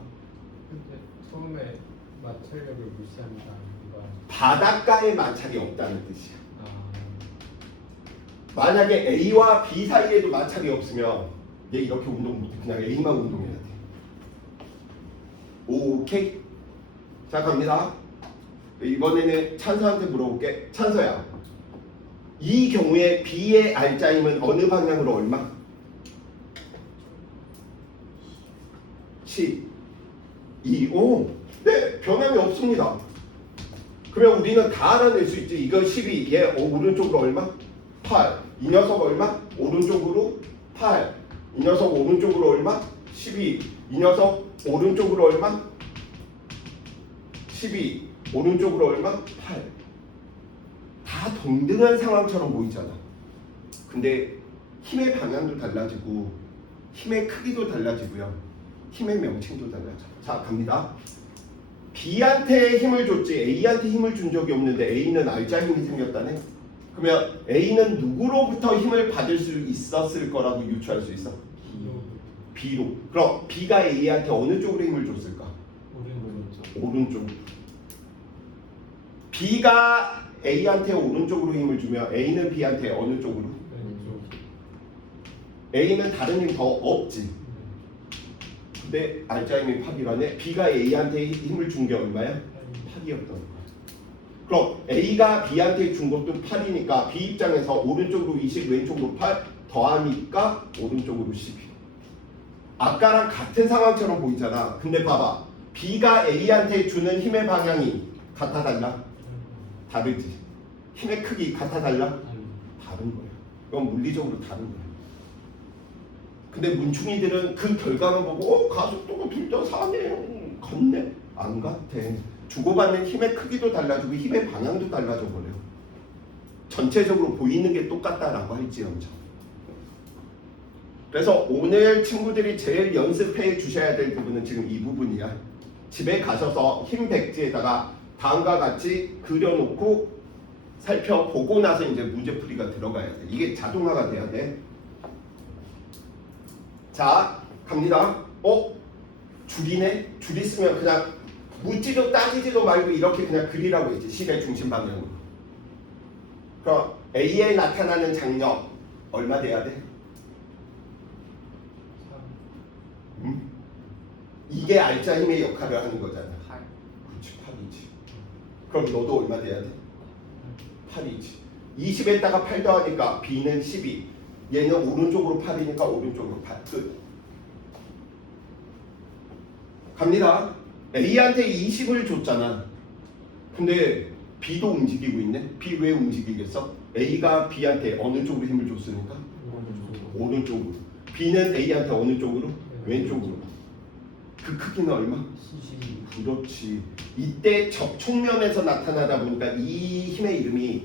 근데 처음에 마찰력을 무시한다. 이거. 바닷가에 마찰이 없다는 뜻이야. 아. 만약에 A와 B 사이에도 마찰이 없으면 얘 이렇게 운동 못해. 그냥 A만 운동해야 돼. 오케이? 자 갑니다. 이번에는 찬서한테 물어볼게. 찬서야. 이 경우에 B의 R자임은 어느 방향으로 얼마? 10, 2, 5. 네, 변함이 없습니다. 그러면 우리는 다 알아낼 수 있지. 이거 12, 얘 오른쪽으로 얼마? 8. 이 녀석 얼마? 오른쪽으로 8. 이 녀석 오른쪽으로 얼마? 12. 이 녀석 오른쪽으로 얼마? 12. 오른쪽으로 얼마? 8. 다 동등한 상황처럼 보이잖아. 근데 힘의 방향도 달라지고 힘의 크기도 달라지고요. 힘의 명칭도 달라져. 자 갑니다. B한테 힘을 줬지 A한테 힘을 준 적이 없는데 A는 R자임이 생겼다네. 그러면 A는 누구로부터 힘을 받을 수 있었을 거라고 유추할 수 있어? B로. 그럼 B가 A한테 어느 쪽으로 힘을 줬을까? 오른쪽. B가 A한테 오른쪽으로 힘을 주면 A는 B한테 어느 쪽으로? 왼쪽. A는 다른 힘 더 없지. 근데 R자임이 8이라네. B가 A한테 힘을 준 게 얼마야? 8이었던 거야. 그럼 A가 B한테 준 것도 8이니까 B 입장에서 오른쪽으로 20, 왼쪽으로 8 더하니까 오른쪽으로 12. 아까랑 같은 상황처럼 보이잖아. 근데 봐봐. B가 A한테 주는 힘의 방향이 같아 달라? 다르지. 힘의 크기 같아 달라? 다른 거야. 이건 물리적으로 다른 거야. 근데 문충이들은 그 결과만 보고 가속도가 둘 다 4네. 같네. 안 같아. 주고받는 힘의 크기도 달라지고 힘의 방향도 달라져 버려. 전체적으로 보이는 게 똑같다라고 할지언정. 그래서 오늘 친구들이 제일 연습해 주셔야 될 부분은 지금 이 부분이야. 집에 가셔서 힘 백지에다가 다음과 같이 그려놓고 살펴보고 나서 이제 문제풀이가 들어가야 돼. 이게 자동화가 돼야 돼. 자, 갑니다. 줄이네? 줄 있으면 그냥 묻지도 따지지도 말고 이렇게 그냥 그리라고 했지. 식의 중심 방향으로. 그럼 A에 나타나는 장력 얼마 돼야 돼? 이게 R자 힘의 역할을 하는 거잖아. 8. 그렇지, 8이지. 그럼 너도 얼마 돼야 돼? 8이지. 20에다가 8 더하니까 B는 12. 얘는 오른쪽으로 8이니까 오른쪽으로 8. 끝. 갑니다. A한테 20을 줬잖아. 근데 B도 움직이고 있네. B 왜 움직이겠어? A가 B한테 어느 쪽으로 힘을 줬으니까? 오른쪽으로. B는 A한테 어느 쪽으로? 왼쪽으로. 그 크기는 얼마? 그렇지. 이때 접촉면에서 나타나다 보니까 이 힘의 이름이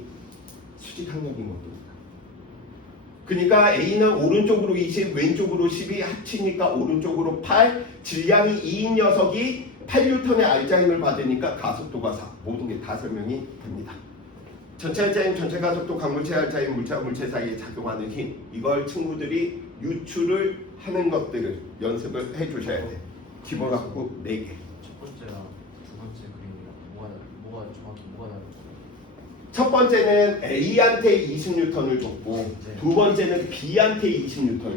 수직항력인 겁니다. 그러니까 A는 오른쪽으로 20, 왼쪽으로 10이 합치니까 오른쪽으로 8, 질량이 2인 녀석이 8N의 알자 힘을 받으니까 가속도가 4. 모든 게 다 설명이 됩니다. 전체 알자 힘, 전체 가속도, 강물체 알자 힘, 물체와 물체 사이에 작용하는 힘. 이걸 친구들이 유추를 하는 것들을 연습을 해주셔야 돼. 기본학구 4개. 첫 번째랑 두 번째 그림이랑 정확히 뭐가 다른 거예요? 첫 번째는 A한테 20N을 줬고 네. 두 번째는 B한테 20N을 준 거야.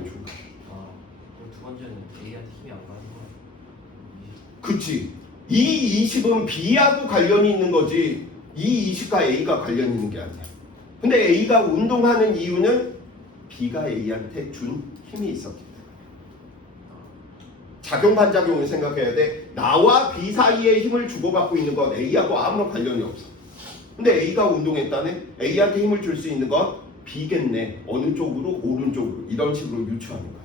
그럼 두 번째는 A한테 힘이 안 가는 거예요? 그치. 이 20은 B하고 관련이 있는 거지 이 20과 A가 관련이 있는 게 아니야. 근데 A가 운동하는 이유는 B가 A한테 준 힘이 있었기 때문에. 작용 반작용을 생각해야 돼. 나와 B 사이에 힘을 주고받고 있는 건 A하고 아무런 관련이 없어. 근데 A가 운동했다네. A한테 힘을 줄 수 있는 건 B겠네. 어느 쪽으로? 오른쪽으로. 이런 식으로 유추하는 거야.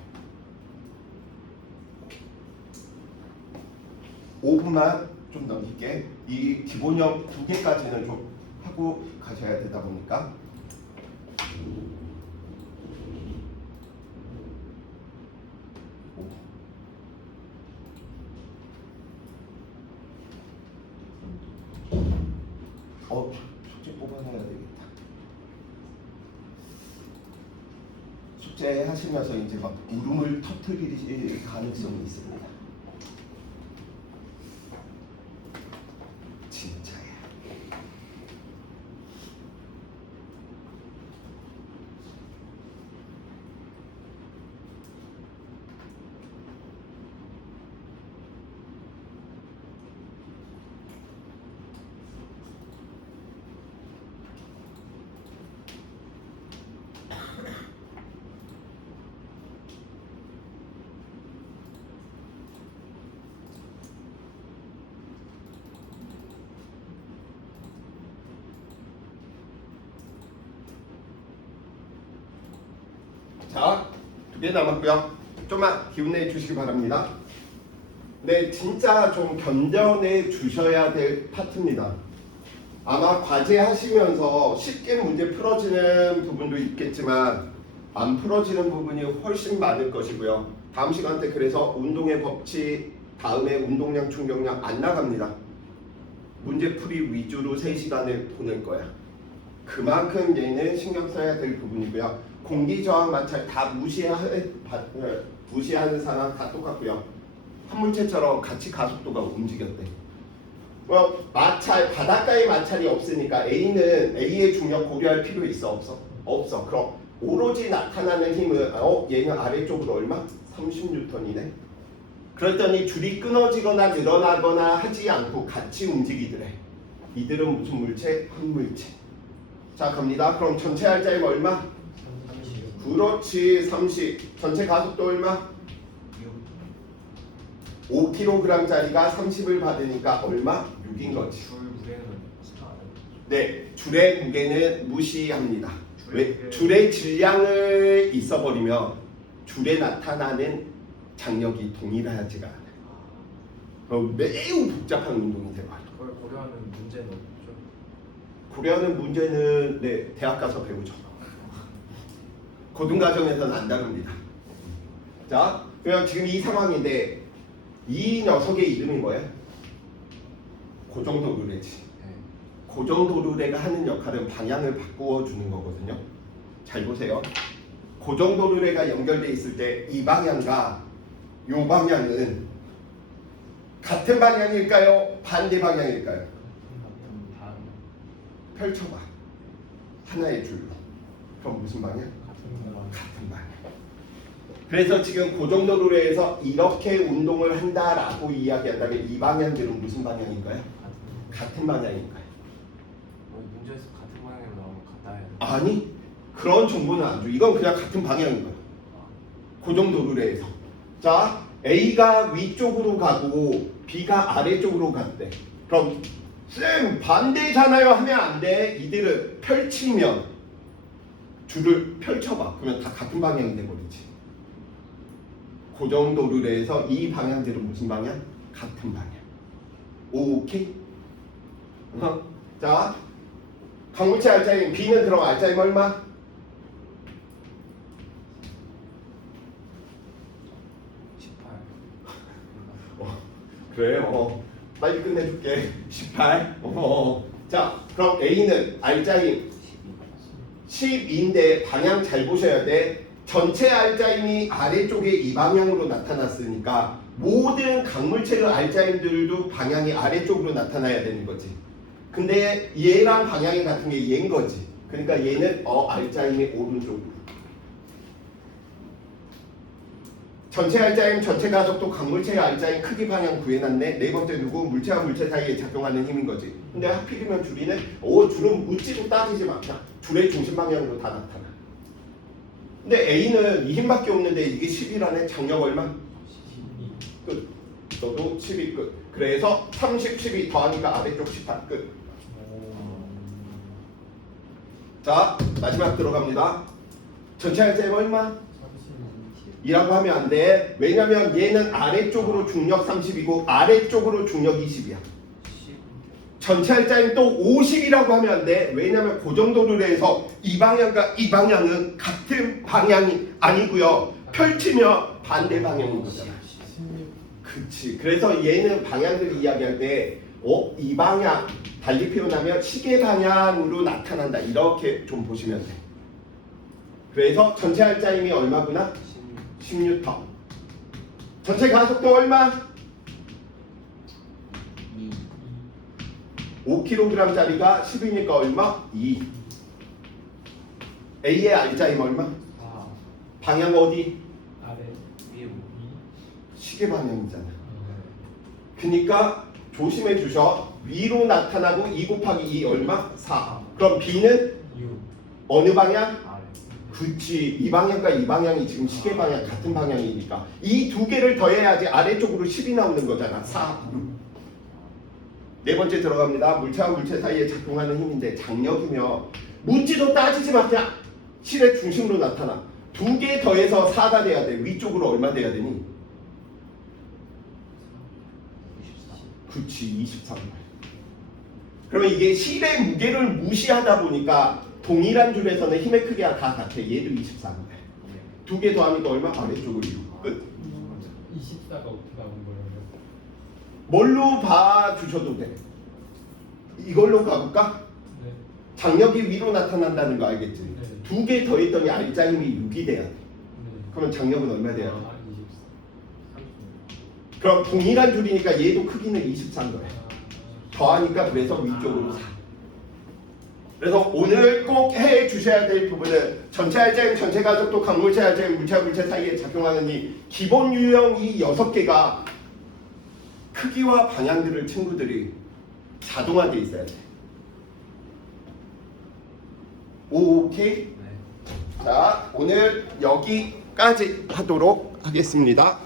5분만 좀 넘길게. 이 기본형 2개까지는 좀 하고 가셔야 되다 보니까. 숙제 뽑아내야 되겠다. 숙제 하시면서 이제 막 울음을 터뜨릴 가능성이 있습니다. 진짜야. 자, 2개 남았고요. 좀만 기운내 주시기 바랍니다. 네, 진짜 좀 견뎌내 주셔야 될 파트입니다. 아마 과제 하시면서 쉽게 문제 풀어지는 부분도 있겠지만 안 풀어지는 부분이 훨씬 많을 것이고요. 다음 시간 때 그래서 운동의 법칙, 다음에 운동량, 충격량 안 나갑니다. 문제풀이 위주로 3시간을 보낼 거야. 그만큼 얘는 신경 써야 될 부분이고요. 공기저항 마찰 다 무시하는 사람 다 똑같고요. 한물체처럼 같이 가속도가 움직였대. 마찰, 바닷가에 마찰이 없으니까 A는 A의 중력 고려할 필요 있어? 없어? 없어. 그럼 오로지 나타나는 힘은 얘는 아래쪽으로 얼마? 30N이네. 그랬더니 줄이 끊어지거나 늘어나거나 하지 않고 같이 움직이더래. 이들은 무슨 물체? 한물체. 자, 갑니다. 그럼 전체 알자임 얼마? 그렇지, 30. 전체 가속도 얼마? 5kg짜리가 30을 받으니까 얼마? 6인 거지. 줄 무게는 안 해요? 네, 줄의 무게는 무시합니다. 왜? 줄의 질량을 있어버리면 줄에 나타나는 장력이 동일하지가 않아요. 매우 복잡한 운동이 돼요. 그걸 고려하는 문제는 없죠? 고려하는 문제는 네, 대학 가서 배우죠. 고등과정에서는 안 다룹니다. 자, 그럼 지금 이 상황인데 이 녀석의 이름이 뭐야? 고정도르래지. 네. 고정도르래가 하는 역할은 방향을 바꾸어 주는 거거든요. 잘 보세요. 고정도르래가 연결돼 있을 때 이 방향과 이 방향은 같은 방향일까요? 반대 방향일까요? 펼쳐봐. 하나의 줄로. 그럼 무슨 방향? 같은 방향. 그래서 지금 고정도르래에서 이렇게 운동을 한다라고 이야기한다면 이 방향들은 무슨 방향인가요? 같은 방향인가요? 문제에서 같은 방향으로 나오면 같다 해야 돼. 아니, 그런 정보는 안 줘. 이건 그냥 같은 방향인 거야. 그 정도로 해서. 자, A가 위쪽으로 가고 B가 아래쪽으로 갔대. 그럼 쌤 반대잖아요 하면 안 돼. 이들을 펼치면 줄을 펼쳐봐. 그러면 다 같은 방향이 돼버리지. 그 정도로 해서 이 방향들은 무슨 방향? 같은 방향. 오케이? 자, 강물체 알짜임 B는 그럼 알짜임 얼마? 18. 그래, 빨리 끝내줄게. 18. 자, 그럼 A는 알짜임 10인데 방향 잘 보셔야 돼. 전체 알짜임이 아래쪽에 이 방향으로 나타났으니까 모든 강물체의 알짜임들도 방향이 아래쪽으로 나타나야 되는 거지. 근데 얘랑 방향이 같은 게 얘인 거지. 그러니까 얘는 알짜임이 오른쪽으로. 전체 알짜임, 전체 가속도 강물체의 알짜임 크기 방향 구해놨네. 네 번째 누구? 물체와 물체 사이에 작용하는 힘인 거지. 근데 하필이면 줄이네. 줄은 묻지도 따지지 마. 그냥 줄의 중심 방향으로 다 나타나. 근데 A는 이 힘밖에 없는데 이게 10이라네. 장력 얼마? 12. 끝. 너도 10이 끝. 그래서 30, 12 더하니까 아래쪽 18 끝. 자, 마지막 들어갑니다. 전체 알짜임 얼마? 32. 이라고 하면 안 돼. 왜냐면 얘는 아래쪽으로 중력 30이고 아래쪽으로 중력 20이야. 10. 전체 알짜임 또 50이라고 하면 안 돼. 왜냐면 그 정도로 해서 이 방향과 이 방향은 같은 방향이 아니고요. 펼치면 반대 방향인 거잖아. 16. 그치. 그래서 얘는 방향들 이야기할 때 이 방향 달리 표현하면 시계 방향으로 나타난다. 이렇게 좀 보시면 돼. 그래서 전체 알짜임이 얼마구나? 16. 10N. 전체 가속도 얼마? 2. 5kg짜리가 10이니까 얼마? 2. A의 알짜임 얼마? 4. 방향 어디? 아래. 위에 5. 시계 방향이잖아. 그러니까 조심해 주셔. 위로 나타나고 2 곱하기 2 얼마? 4. 그럼 B는 6. 어느 방향? 아래. 그치. 이 방향과 이 방향이 지금 시계 방향 같은 방향이니까 이 두 개를 더해야지 아래쪽으로 10이 나오는 거잖아. 4. 네 번째 들어갑니다. 물체와 물체 사이에 작용하는 힘인데 장력이며 묻지도 따지지 마. 그냥 실의 중심으로 나타나. 두 개 더해서 4가 돼야 돼. 위쪽으로 얼마 돼야 되니? 24. 그치. 23. 그러면 이게 실의 무게를 무시하다 보니까 동일한 줄에서는 힘의 크기가 다 같아. 얘도 24. 두 개 더하니까 얼마? 아래쪽으로 6. 끝. 24가 어떻게 나온 거예요? 뭘로 봐주셔도 돼. 이걸로 가볼까? 네. 장력이 위로 나타난다는 거 알겠지? 네. 두 개 더했더니 알짜임이 6이 돼야 돼. 네. 그러면 장력은 얼마 돼야 돼? 24. 30. 그럼 동일한 줄이니까 얘도 크기는 24인 거야. 더하니까 그래서 위쪽으로 4. 그래서 오늘 꼭 해 주셔야 될 부분은 전체 알짜임, 전체 가속도, 강물체 알짜임, 물체와 물체 사이에 작용하는 이 기본 유형 이 6개가 크기와 방향들을 친구들이 자동화되어 있어야 돼. 오케이? 네. 자, 오늘 여기까지 하도록 하겠습니다.